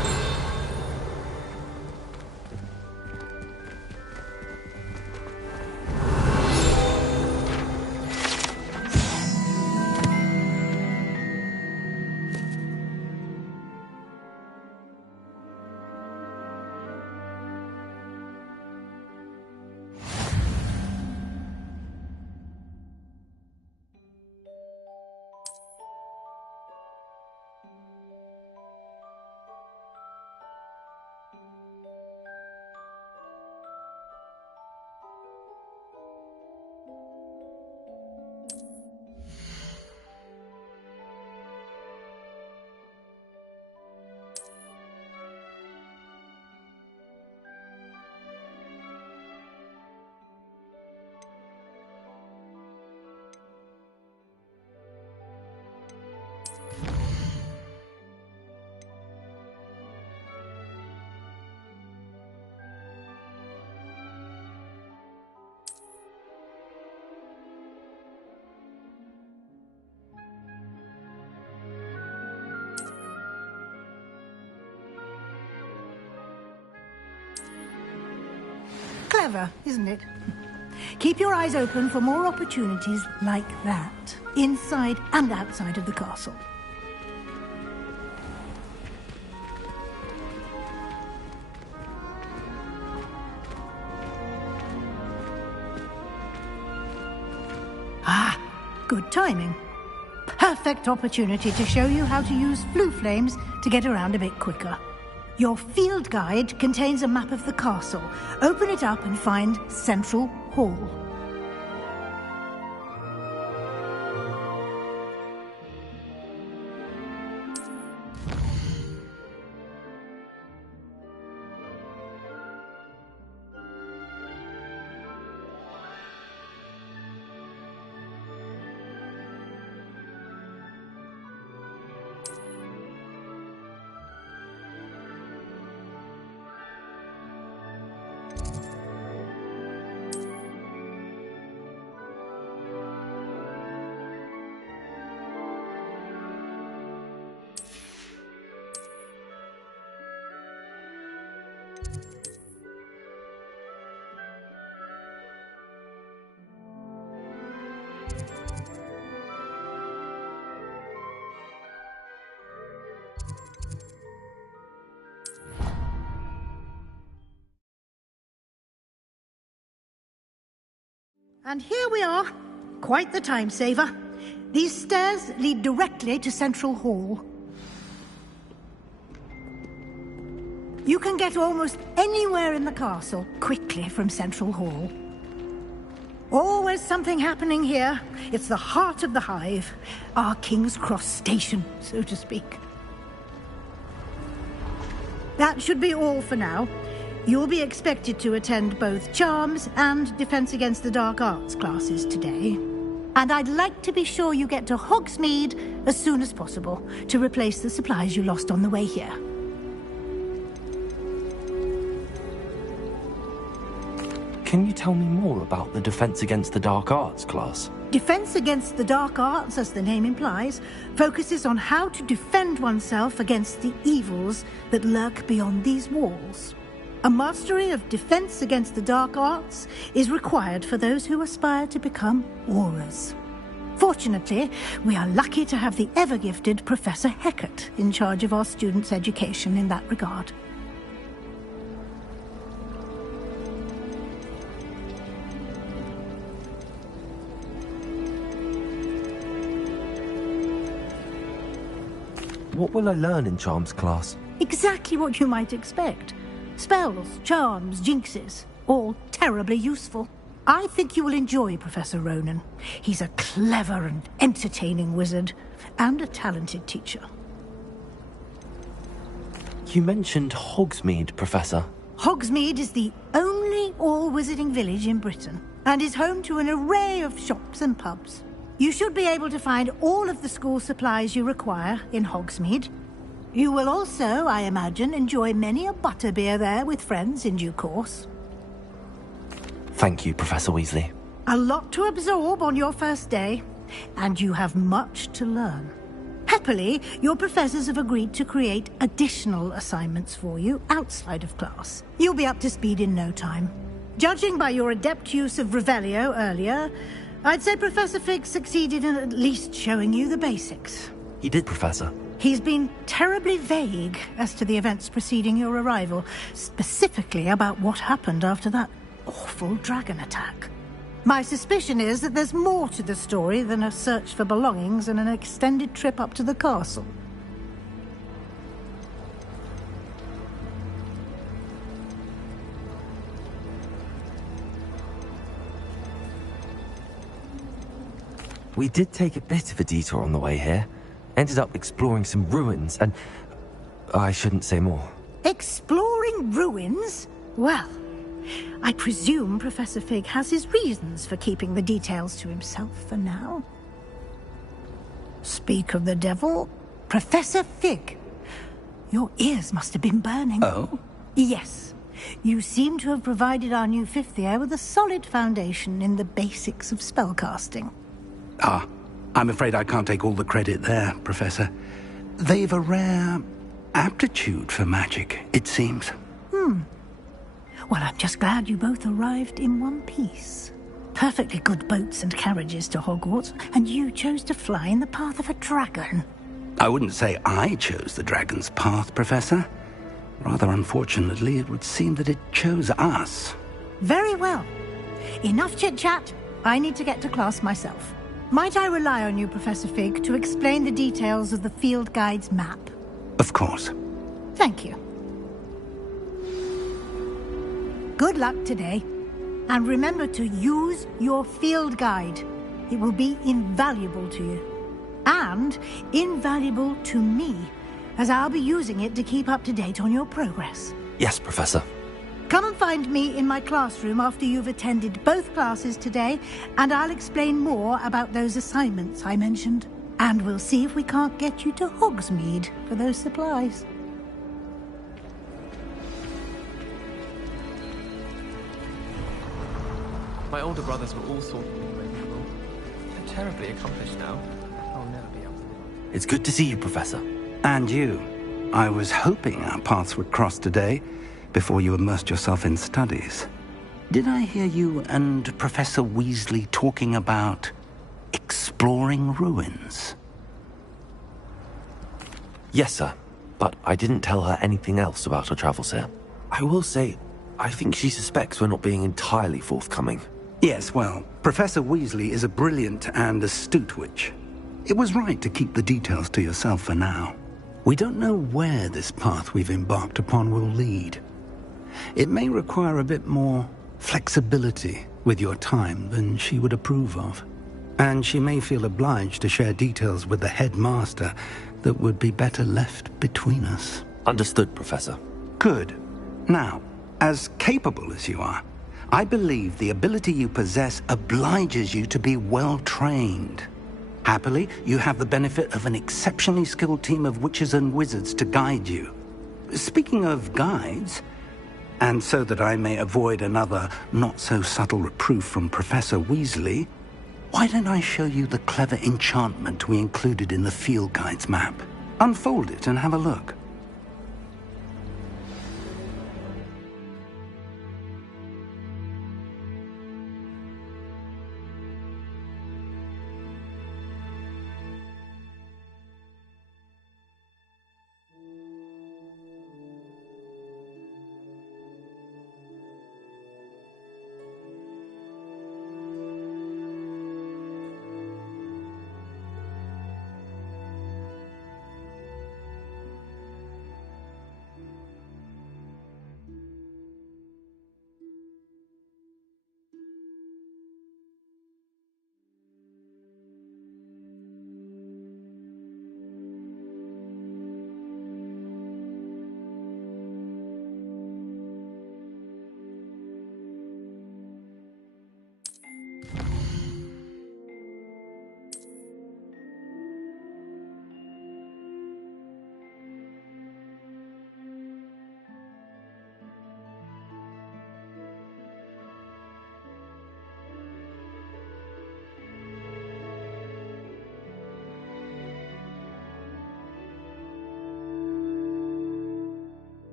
Clever, isn't it? Keep your eyes open for more opportunities like that, inside and outside of the castle. Ah, good timing. Perfect opportunity to show you how to use flue flames to get around a bit quicker. Your field guide contains a map of the castle. Open it up and find Central Hall. And here we are. Quite the time saver. These stairs lead directly to Central Hall. You can get almost anywhere in the castle quickly from Central Hall. Always something happening here. It's the heart of the hive. Our King's Cross station, so to speak. That should be all for now. You'll be expected to attend both Charms and Defense Against the Dark Arts classes today. And I'd like to be sure you get to Hogsmeade as soon as possible to replace the supplies you lost on the way here. Can you tell me more about the Defense Against the Dark Arts class? Defense Against the Dark Arts, as the name implies, focuses on how to defend oneself against the evils that lurk beyond these walls. A mastery of Defense Against the Dark Arts is required for those who aspire to become Aurors. Fortunately, we are lucky to have the ever-gifted Professor Hhhhhh in charge of our students' education in that regard. What will I learn in Charms class? Exactly what you might expect. Spells, charms, jinxes, all terribly useful. I think you will enjoy Professor Ronan. He's a clever and entertaining wizard, and a talented teacher. You mentioned Hogsmeade, Professor. Hogsmeade is the only all-wizarding village in Britain, and is home to an array of shops and pubs. You should be able to find all of the school supplies you require in Hogsmeade. You will also, I imagine, enjoy many a butterbeer there with friends in due course. Thank you, Professor Weasley. A lot to absorb on your first day, and you have much to learn. Happily, your professors have agreed to create additional assignments for you outside of class. You'll be up to speed in no time. Judging by your adept use of Revelio earlier, I'd say Professor Fig succeeded in at least showing you the basics. He did, Professor. He's been terribly vague as to the events preceding your arrival, specifically about what happened after that awful dragon attack. My suspicion is that there's more to the story than a search for belongings and an extended trip up to the castle. We did take a bit of a detour on the way here. Ended up exploring some ruins, and I shouldn't say more. Exploring ruins? Well, I presume Professor Fig has his reasons for keeping the details to himself for now. Speak of the devil, Professor Fig. Your ears must have been burning. Oh? Yes. You seem to have provided our new fifth year with a solid foundation in the basics of spellcasting. Ah, I'm afraid I can't take all the credit there, Professor. They've a rare aptitude for magic, it seems. Well, I'm just glad you both arrived in one piece. Perfectly good boats and carriages to Hogwarts, and you chose to fly in the path of a dragon. I wouldn't say I chose the dragon's path, Professor. Rather unfortunately, it would seem that it chose us. Very well. Enough chit-chat. I need to get to class myself. Might I rely on you, Professor Fig, to explain the details of the field guide's map? Of course. Thank you. Good luck today. And remember to use your field guide. It will be invaluable to you. And invaluable to me, as I'll be using it to keep up to date on your progress. Yes, Professor. Come and find me in my classroom after you've attended both classes today, and I'll explain more about those assignments I mentioned. And we'll see if we can't get you to Hogsmeade for those supplies. My older brothers were all sorted in. They're terribly accomplished now. I'll never be able to. It's good to see you, Professor. And you. I was hoping our paths would cross today, before you immersed yourself in studies. Did I hear you and Professor Weasley talking about exploring ruins? Yes, sir. But I didn't tell her anything else about our travels here. I will say, I think she suspects we're not being entirely forthcoming. Yes, well, Professor Weasley is a brilliant and astute witch. It was right to keep the details to yourself for now. We don't know where this path we've embarked upon will lead. It may require a bit more flexibility with your time than she would approve of. And she may feel obliged to share details with the headmaster that would be better left between us. Understood, Professor. Good. Now, as capable as you are, I believe the ability you possess obliges you to be well-trained. Happily, you have the benefit of an exceptionally skilled team of witches and wizards to guide you. Speaking of guides, and so that I may avoid another not-so-subtle reproof from Professor Weasley, why don't I show you the clever enchantment we included in the field guide's map? Unfold it and have a look.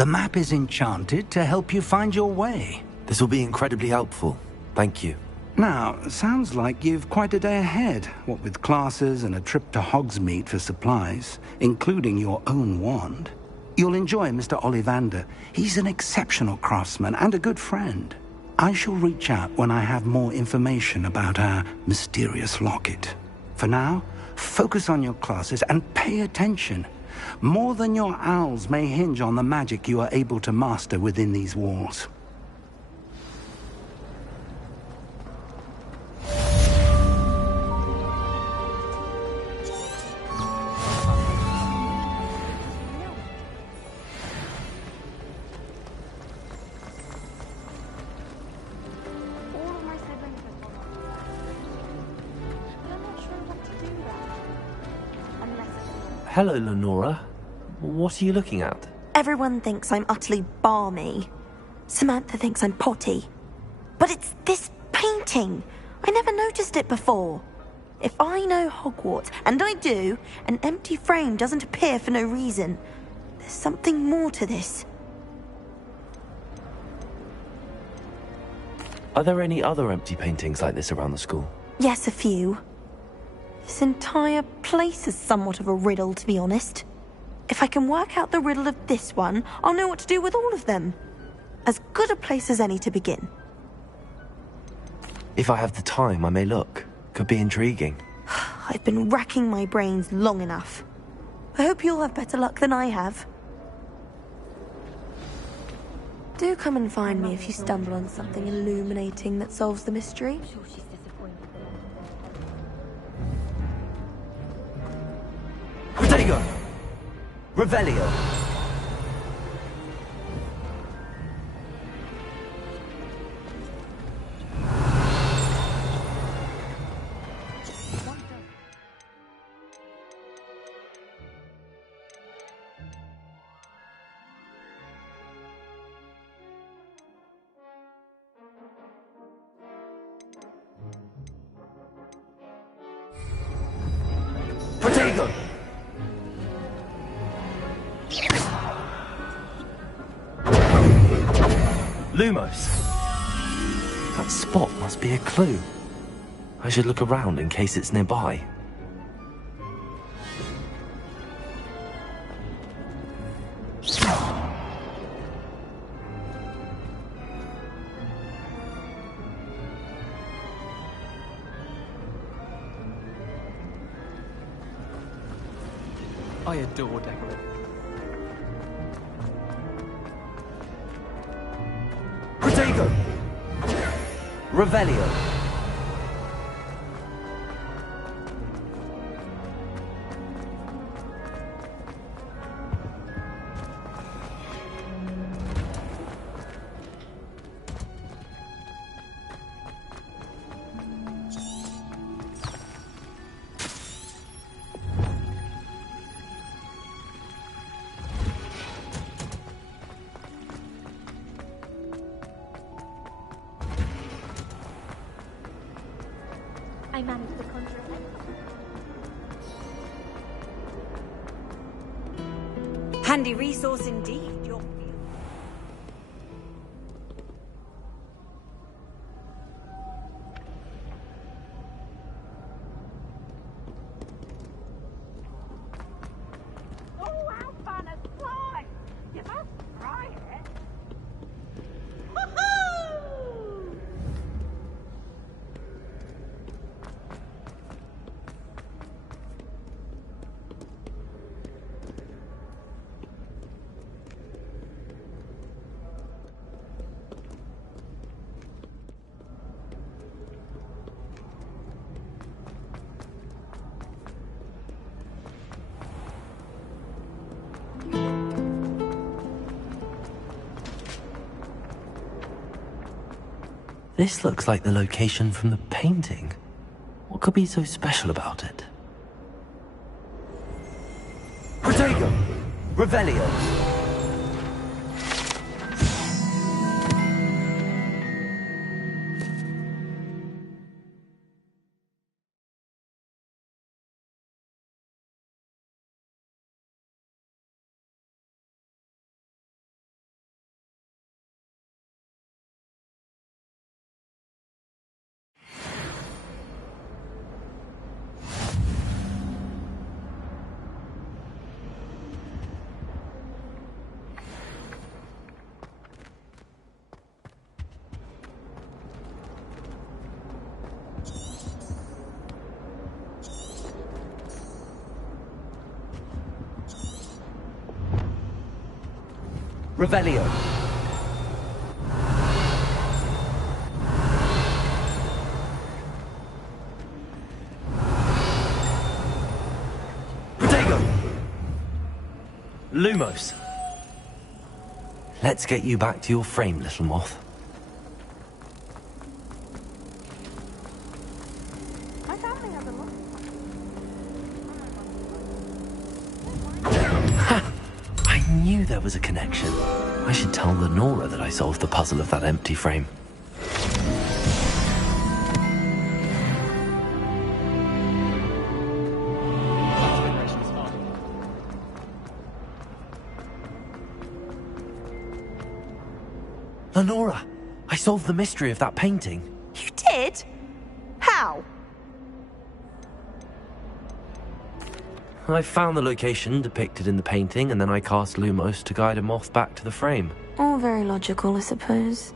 The map is enchanted to help you find your way. This will be incredibly helpful. Thank you. Now, sounds like you've quite a day ahead, what with classes and a trip to Hogsmeade for supplies, including your own wand. You'll enjoy Mr. Ollivander. He's an exceptional craftsman and a good friend. I shall reach out when I have more information about our mysterious locket. For now, focus on your classes and pay attention. More than your owls may hinge on the magic you are able to master within these walls. Hello, Lenora. What are you looking at? Everyone thinks I'm utterly balmy. Samantha thinks I'm potty. But it's this painting. I never noticed it before. If I know Hogwarts, and I do, an empty frame doesn't appear for no reason. There's something more to this. Are there any other empty paintings like this around the school? Yes, a few. This entire place is somewhat of a riddle, to be honest. If I can work out the riddle of this one, I'll know what to do with all of them. As good a place as any to begin. If I have the time, I may look. Could be intriguing. I've been racking my brains long enough. I hope you'll have better luck than I have. Do come and find me if you stumble on something illuminating that solves the mystery. Protego! Revelio! Protego! Lumos. That spot must be a clue. I should look around in case it's nearby. I adore decorating. Protego! Revelio. I managed to conjure it. Handy resource indeed. This looks like the location from the painting. What could be so special about it? Protego! Revelio! Revelio. Protego. Lumos. Let's get you back to your frame, little moth. I knew there was a connection. I should tell Lenora that I solved the puzzle of that empty frame. Lenora, I solved the mystery of that painting. You did? How? I found the location depicted in the painting, and then I cast Lumos to guide a moth back to the frame. All very logical, I suppose.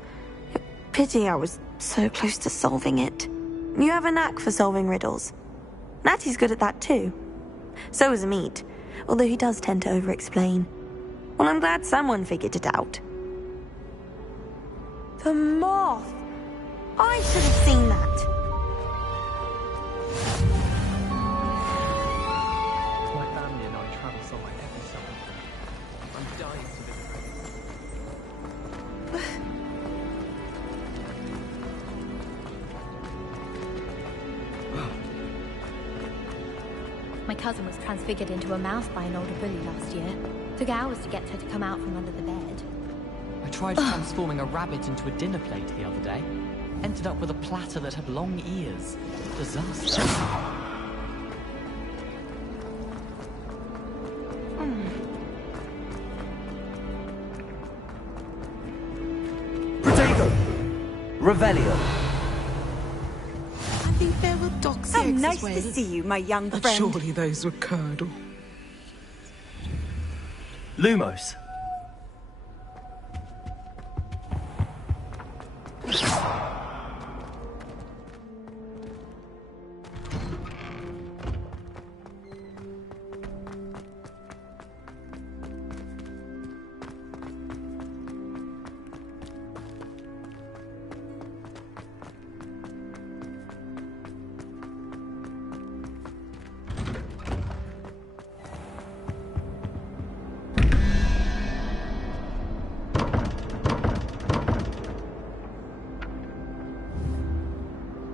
Pity I was so close to solving it. You have a knack for solving riddles. Natty's good at that too. So is Amit, although he does tend to over-explain. Well, I'm glad someone figured it out. The moth! I should have seen that. My family and I travel somewhere every summer. I'm dying to visit. My cousin was transfigured into a mouse by an older bully last year. Took hours to get her to come out from under the bed. I tried transforming a rabbit into a dinner plate the other day. Ended up with a platter that had long ears. Disaster. Protego! Revelio. I think there were dogs How here nice as well. to see you, my young But friend. surely those were curdle. Lumos.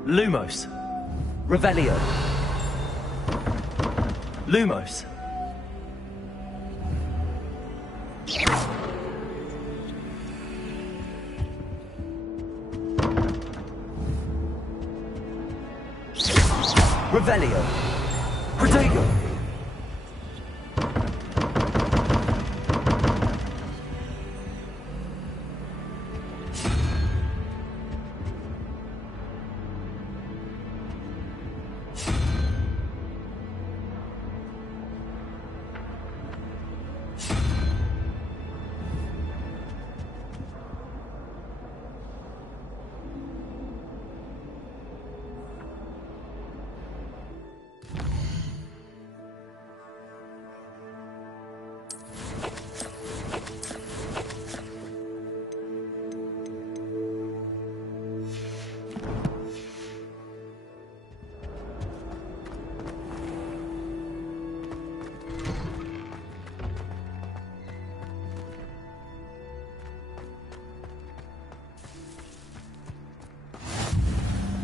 Lumos. Revelio. Lumos. Revelio. Protego.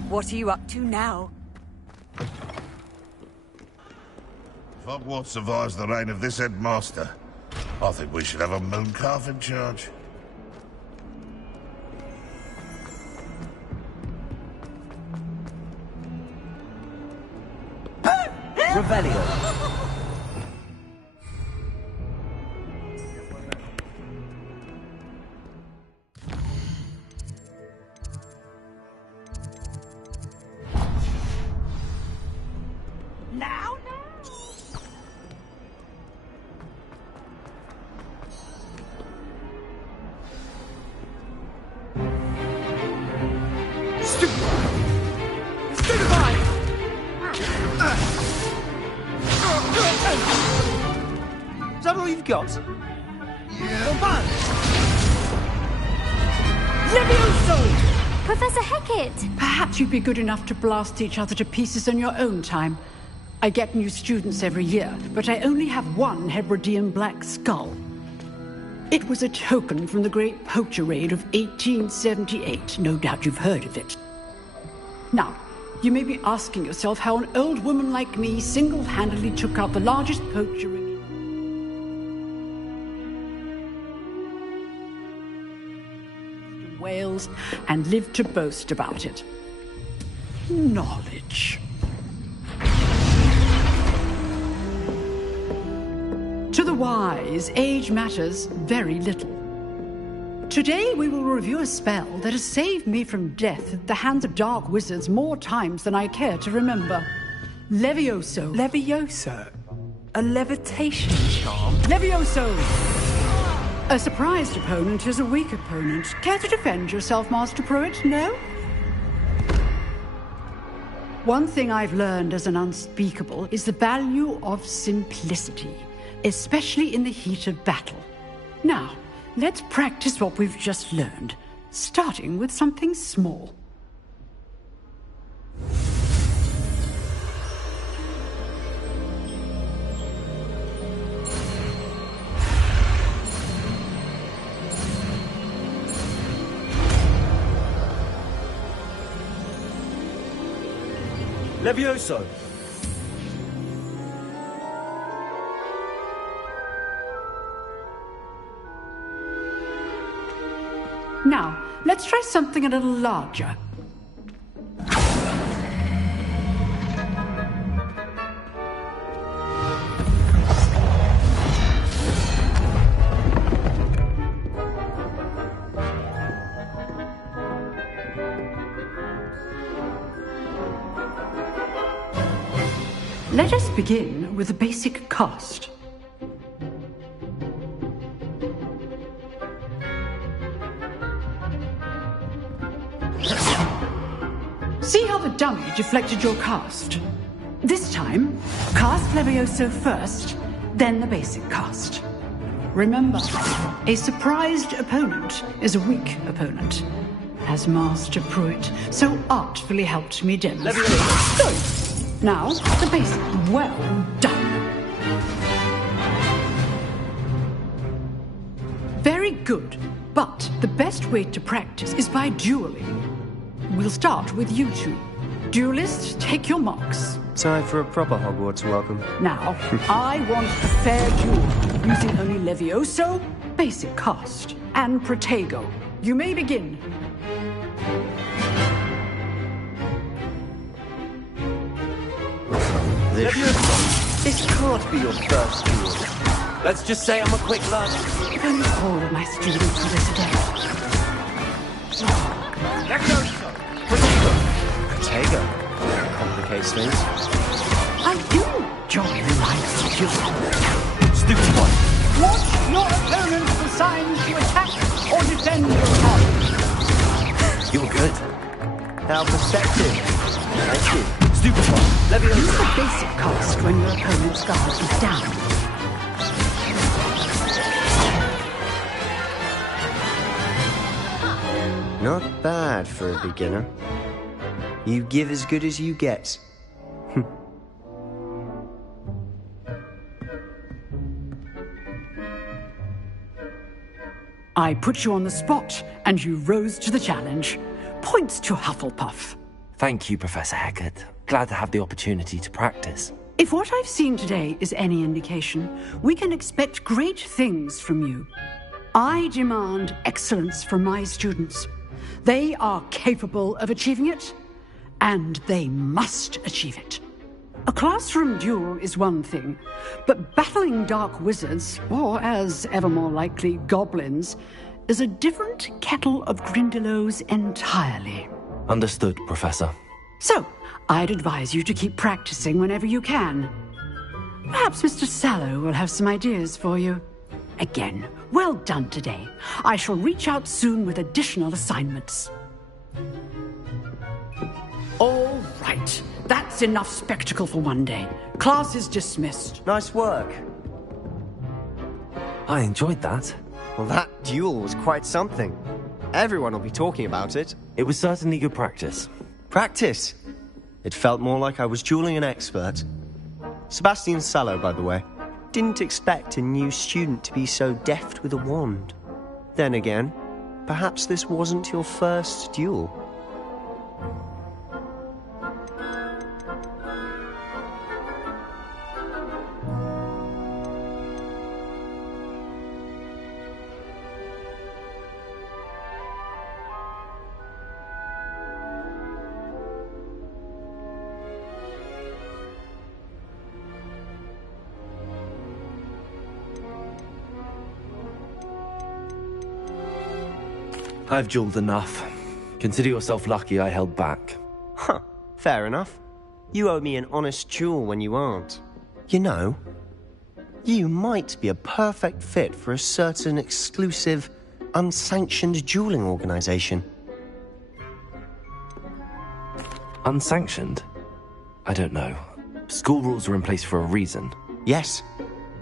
What are you up to now? If Hogwarts survives the reign of this headmaster, I think we should have a moon calf in charge. Revelio. Is that all you've got? Yeah. Come on! Levioso! Professor Hecat! Perhaps you'd be good enough to blast each other to pieces in your own time. I get new students every year, but I only have one Hebridean black skull. It was a token from the Great Poacher Raid of 1878. No doubt you've heard of it. Now, you may be asking yourself how an old woman like me single-handedly took out the largest poacher ring in Wales and lived to boast about it. Knowledge. To the wise, age matters very little. Today we will review a spell that has saved me from death at the hands of dark wizards more times than I care to remember. Levioso. Levioso? A levitation charm? Levioso! A surprised opponent is a weak opponent. Care to defend yourself, Master Pruitt? No? One thing I've learned as an unspeakable is the value of simplicity, especially in the heat of battle. Now, let's practice what we've just learned, starting with something small. Levioso! Now, let's try something a little larger. Let us begin with the basic cast. See how the dummy deflected your cast? This time, cast Levioso first, then the basic cast. Remember, a surprised opponent is a weak opponent, as Master Pruitt so artfully helped me demonstrate. Good. Now, the basic. Well done. Very good, but the best way to practice is by dueling. We'll start with you two. Duelists, take your marks. Time for a proper Hogwarts welcome. Now, I want a fair duel, using only Levioso, basic cast, and Protego. You may begin. This can't be your first duel. Let's just say I'm a quick learner. If only all of my students were this adept. Levioso! Protego. Complicates things. I do enjoy the life of you. Stupid one. Watch your opponents for signs to attack or defend your target. You're good. How perceptive. Thank you. Stupid one. Levioso. Use the basic cast when your opponent's guard is down. Not bad for a beginner. You give as good as you get. I put you on the spot, and you rose to the challenge. Points to Hufflepuff. Thank you, Professor Hecat. Glad to have the opportunity to practice. If what I've seen today is any indication, we can expect great things from you. I demand excellence from my students. They are capable of achieving it, and they must achieve it. A classroom duel is one thing, but battling dark wizards, or as ever more likely, goblins, is a different kettle of Grindylows entirely. Understood, Professor. So, I'd advise you to keep practicing whenever you can. Perhaps Mr. Sallow will have some ideas for you. Again, well done today. I shall reach out soon with additional assignments. All right. That's enough spectacle for one day. Class is dismissed. Nice work. I enjoyed that. Well, that duel was quite something. Everyone will be talking about it. It was certainly good practice. Practice? It felt more like I was dueling an expert. Sebastian Sallow, by the way. Didn't expect a new student to be so deft with a wand. Then again, perhaps this wasn't your first duel. I've dueled enough. Consider yourself lucky I held back. Huh, fair enough. You owe me an honest duel when you aren't. You know, you might be a perfect fit for a certain exclusive, unsanctioned dueling organization. Unsanctioned? I don't know. School rules are in place for a reason. Yes,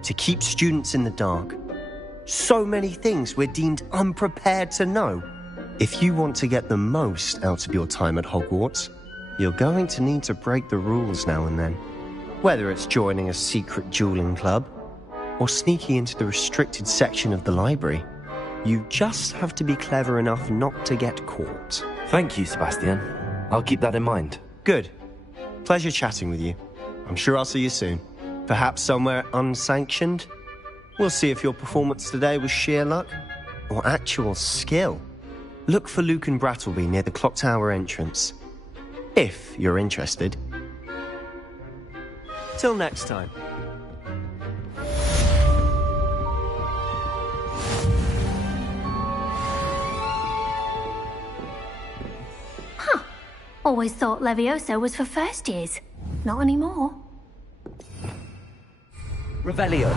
to keep students in the dark. So many things we're deemed unprepared to know. If you want to get the most out of your time at Hogwarts, you're going to need to break the rules now and then. Whether it's joining a secret dueling club, or sneaking into the restricted section of the library, you just have to be clever enough not to get caught. Thank you, Sebastian. I'll keep that in mind. Good. Pleasure chatting with you. I'm sure I'll see you soon. Perhaps somewhere unsanctioned? We'll see if your performance today was sheer luck, or actual skill. Look for Luke and Brattleby near the clock tower entrance. If you're interested. Till next time. Huh. Always thought Levioso was for first years. Not anymore. Revelio.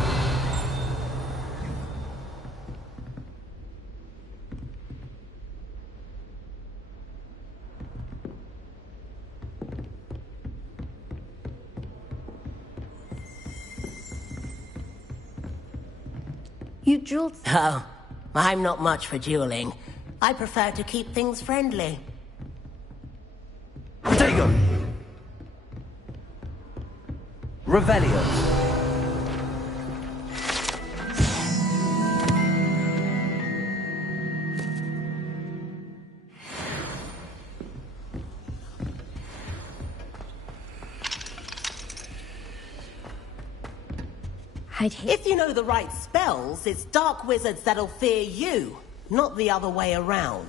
You dueled... Oh, I'm not much for dueling. I prefer to keep things friendly. Protego! Revelio. If you know the right spells, it's dark wizards that'll fear you, not the other way around.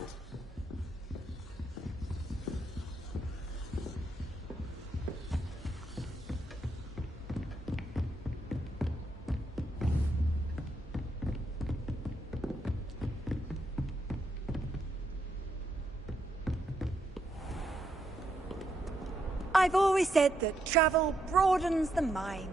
I've always said that travel broadens the mind.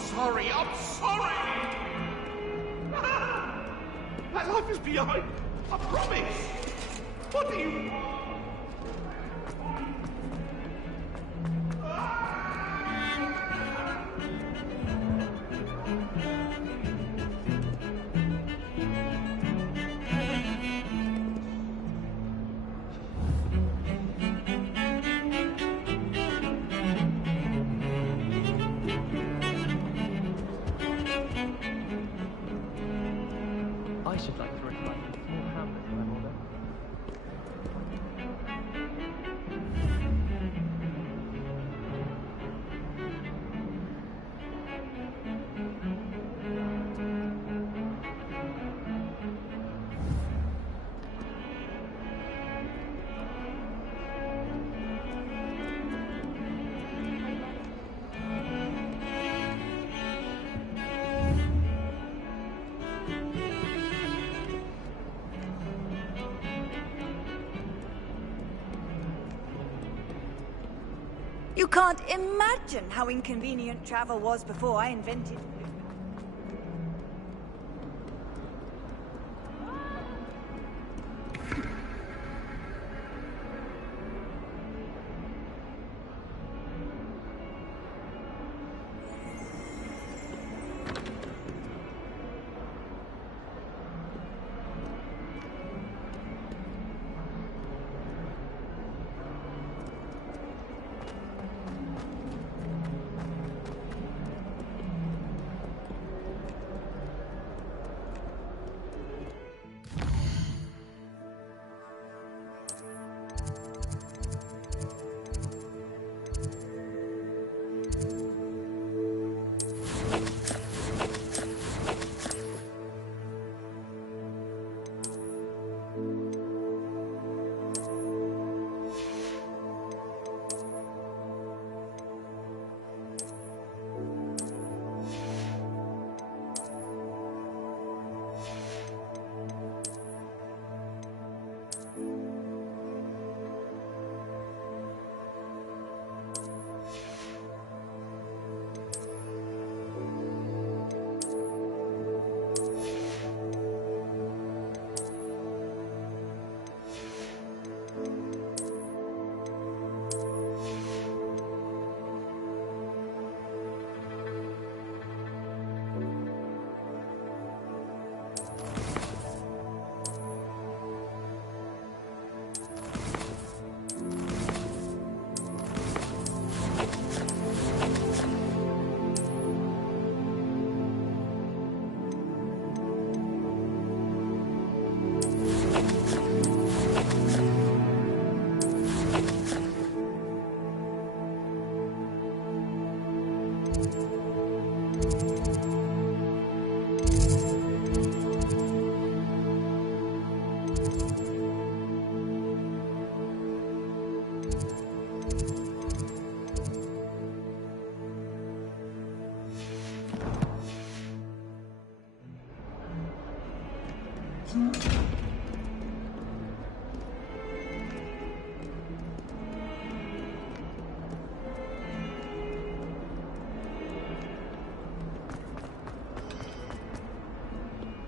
sorry, I'm sorry! My life is behind, I promise! What do you want? I should like to recommend a small hamlet in my order. You can't imagine how inconvenient travel was before I invented it.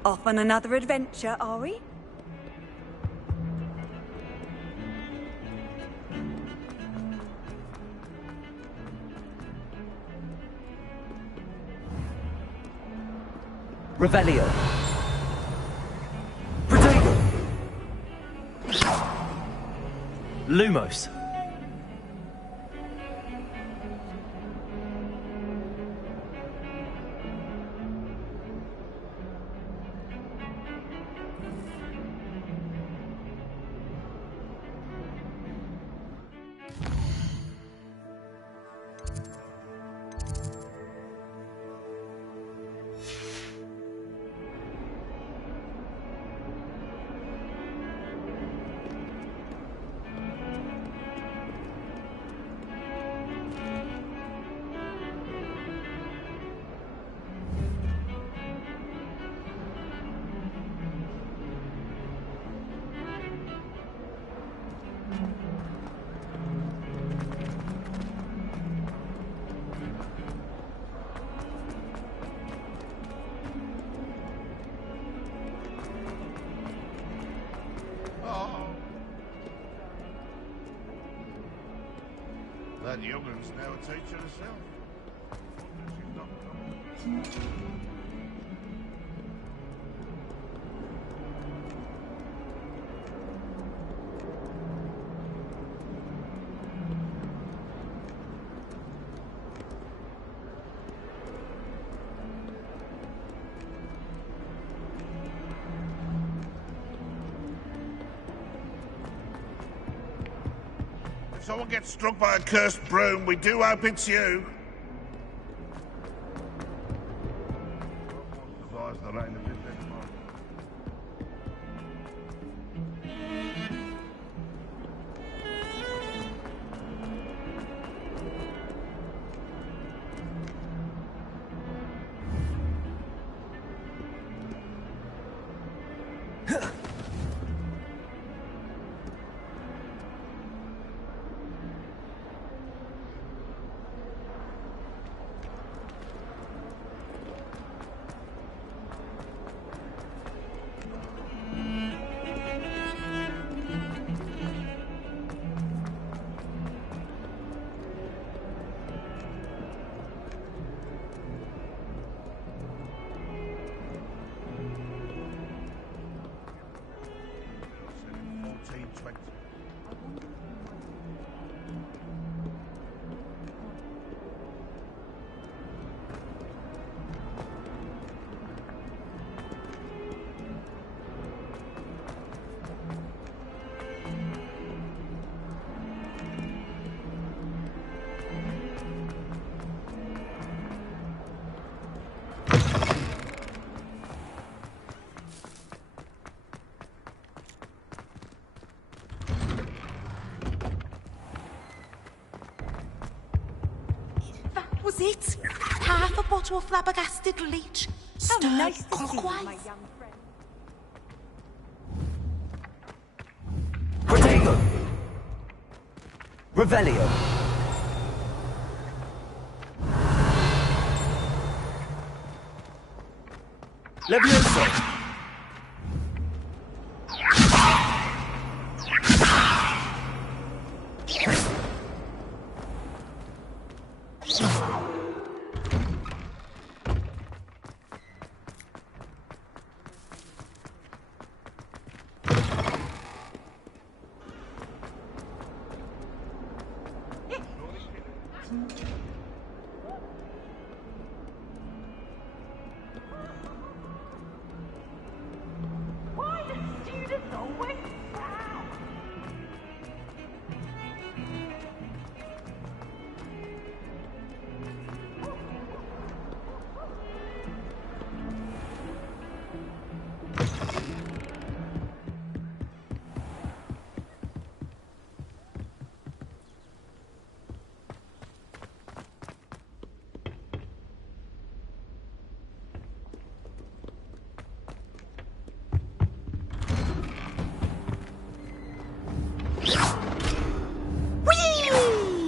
Off on another adventure, are we? Revelio. Protego. Lumos. That young'un's now a teacher herself. She's not If someone gets struck by a cursed broom, we do hope it's you. Survives the rain of this anymore. Was it? Half a bottle of flabbergasted leech. Stirred nice to see you, clockwise. my young friend. Protego! Revelio! Levioso! Why do students always frown?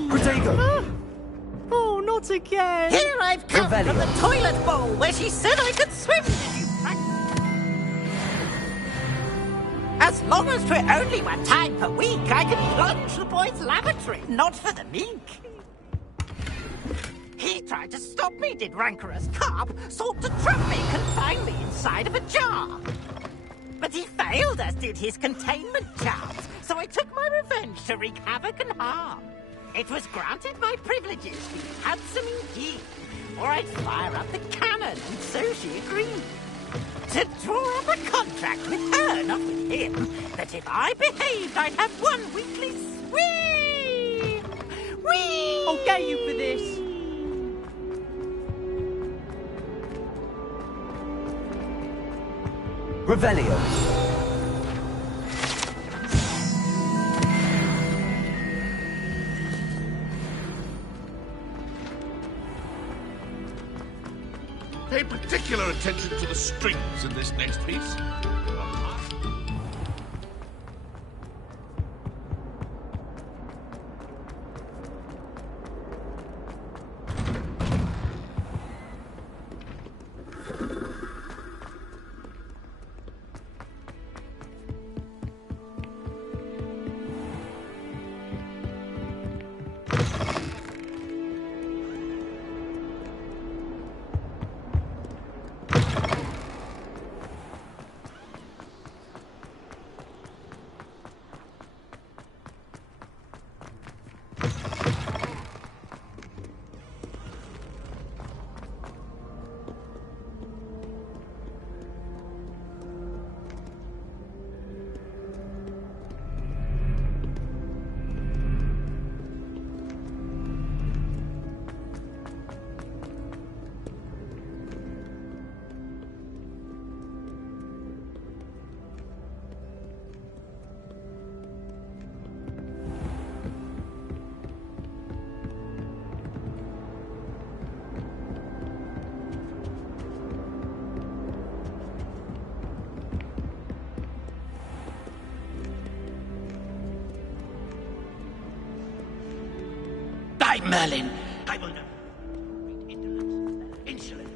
Protego! Oh, not again! Here I've come Revelio. from the toilet bowl where she said I could swim. As long as 'twere only one time per week, I could plunge the boy's lavatory, not for the meek. He tried to stop me, did rancorous carp, sought to trap me, confine me inside of a jar. But he failed, as did his containment charms, so I took my revenge to wreak havoc and harm. It was granted my privileges, be handsome indeed, or I'd fire up the cannon, and so she agreed. To draw up a contract with her, not with him, that if I behaved, I'd have one weekly swim. Whee! I'll get you for this. Revelio! Pay particular attention to the strings in this next piece. Merlin. I will not. Insolent.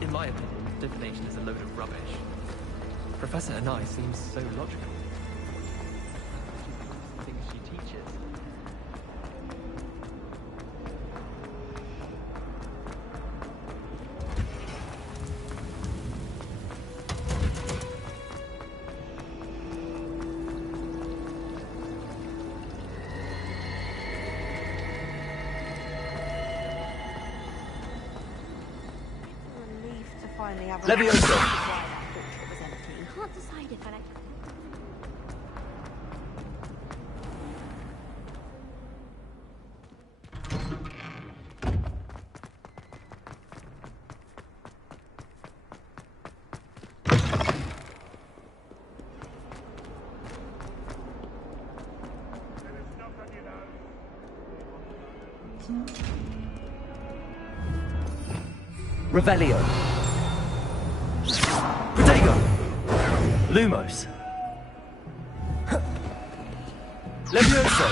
In my opinion, divination is a load of rubbish. Professor Anai seems so logical. Things she teaches. Levioso! Can't decide if I like. Revelio. Protego. Lumos. Levioso.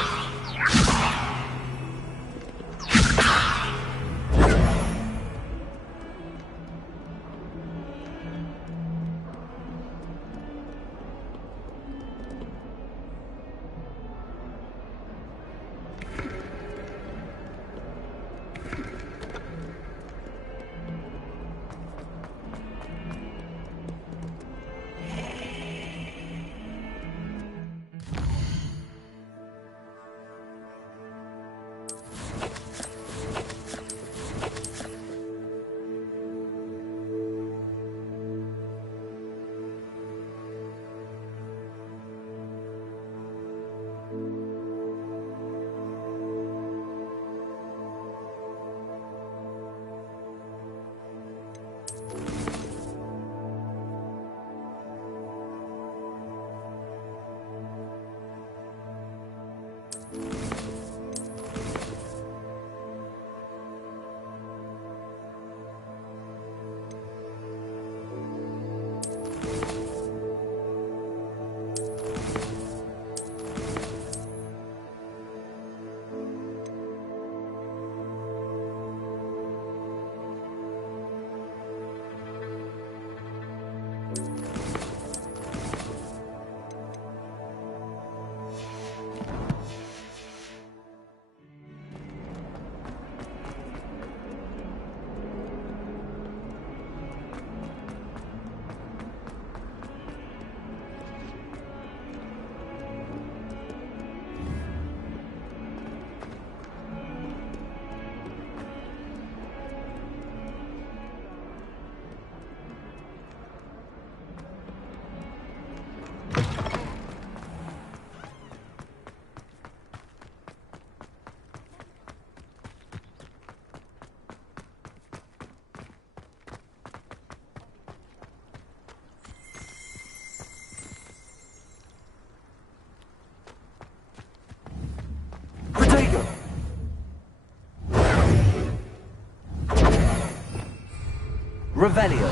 Revelio.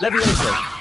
Levioso.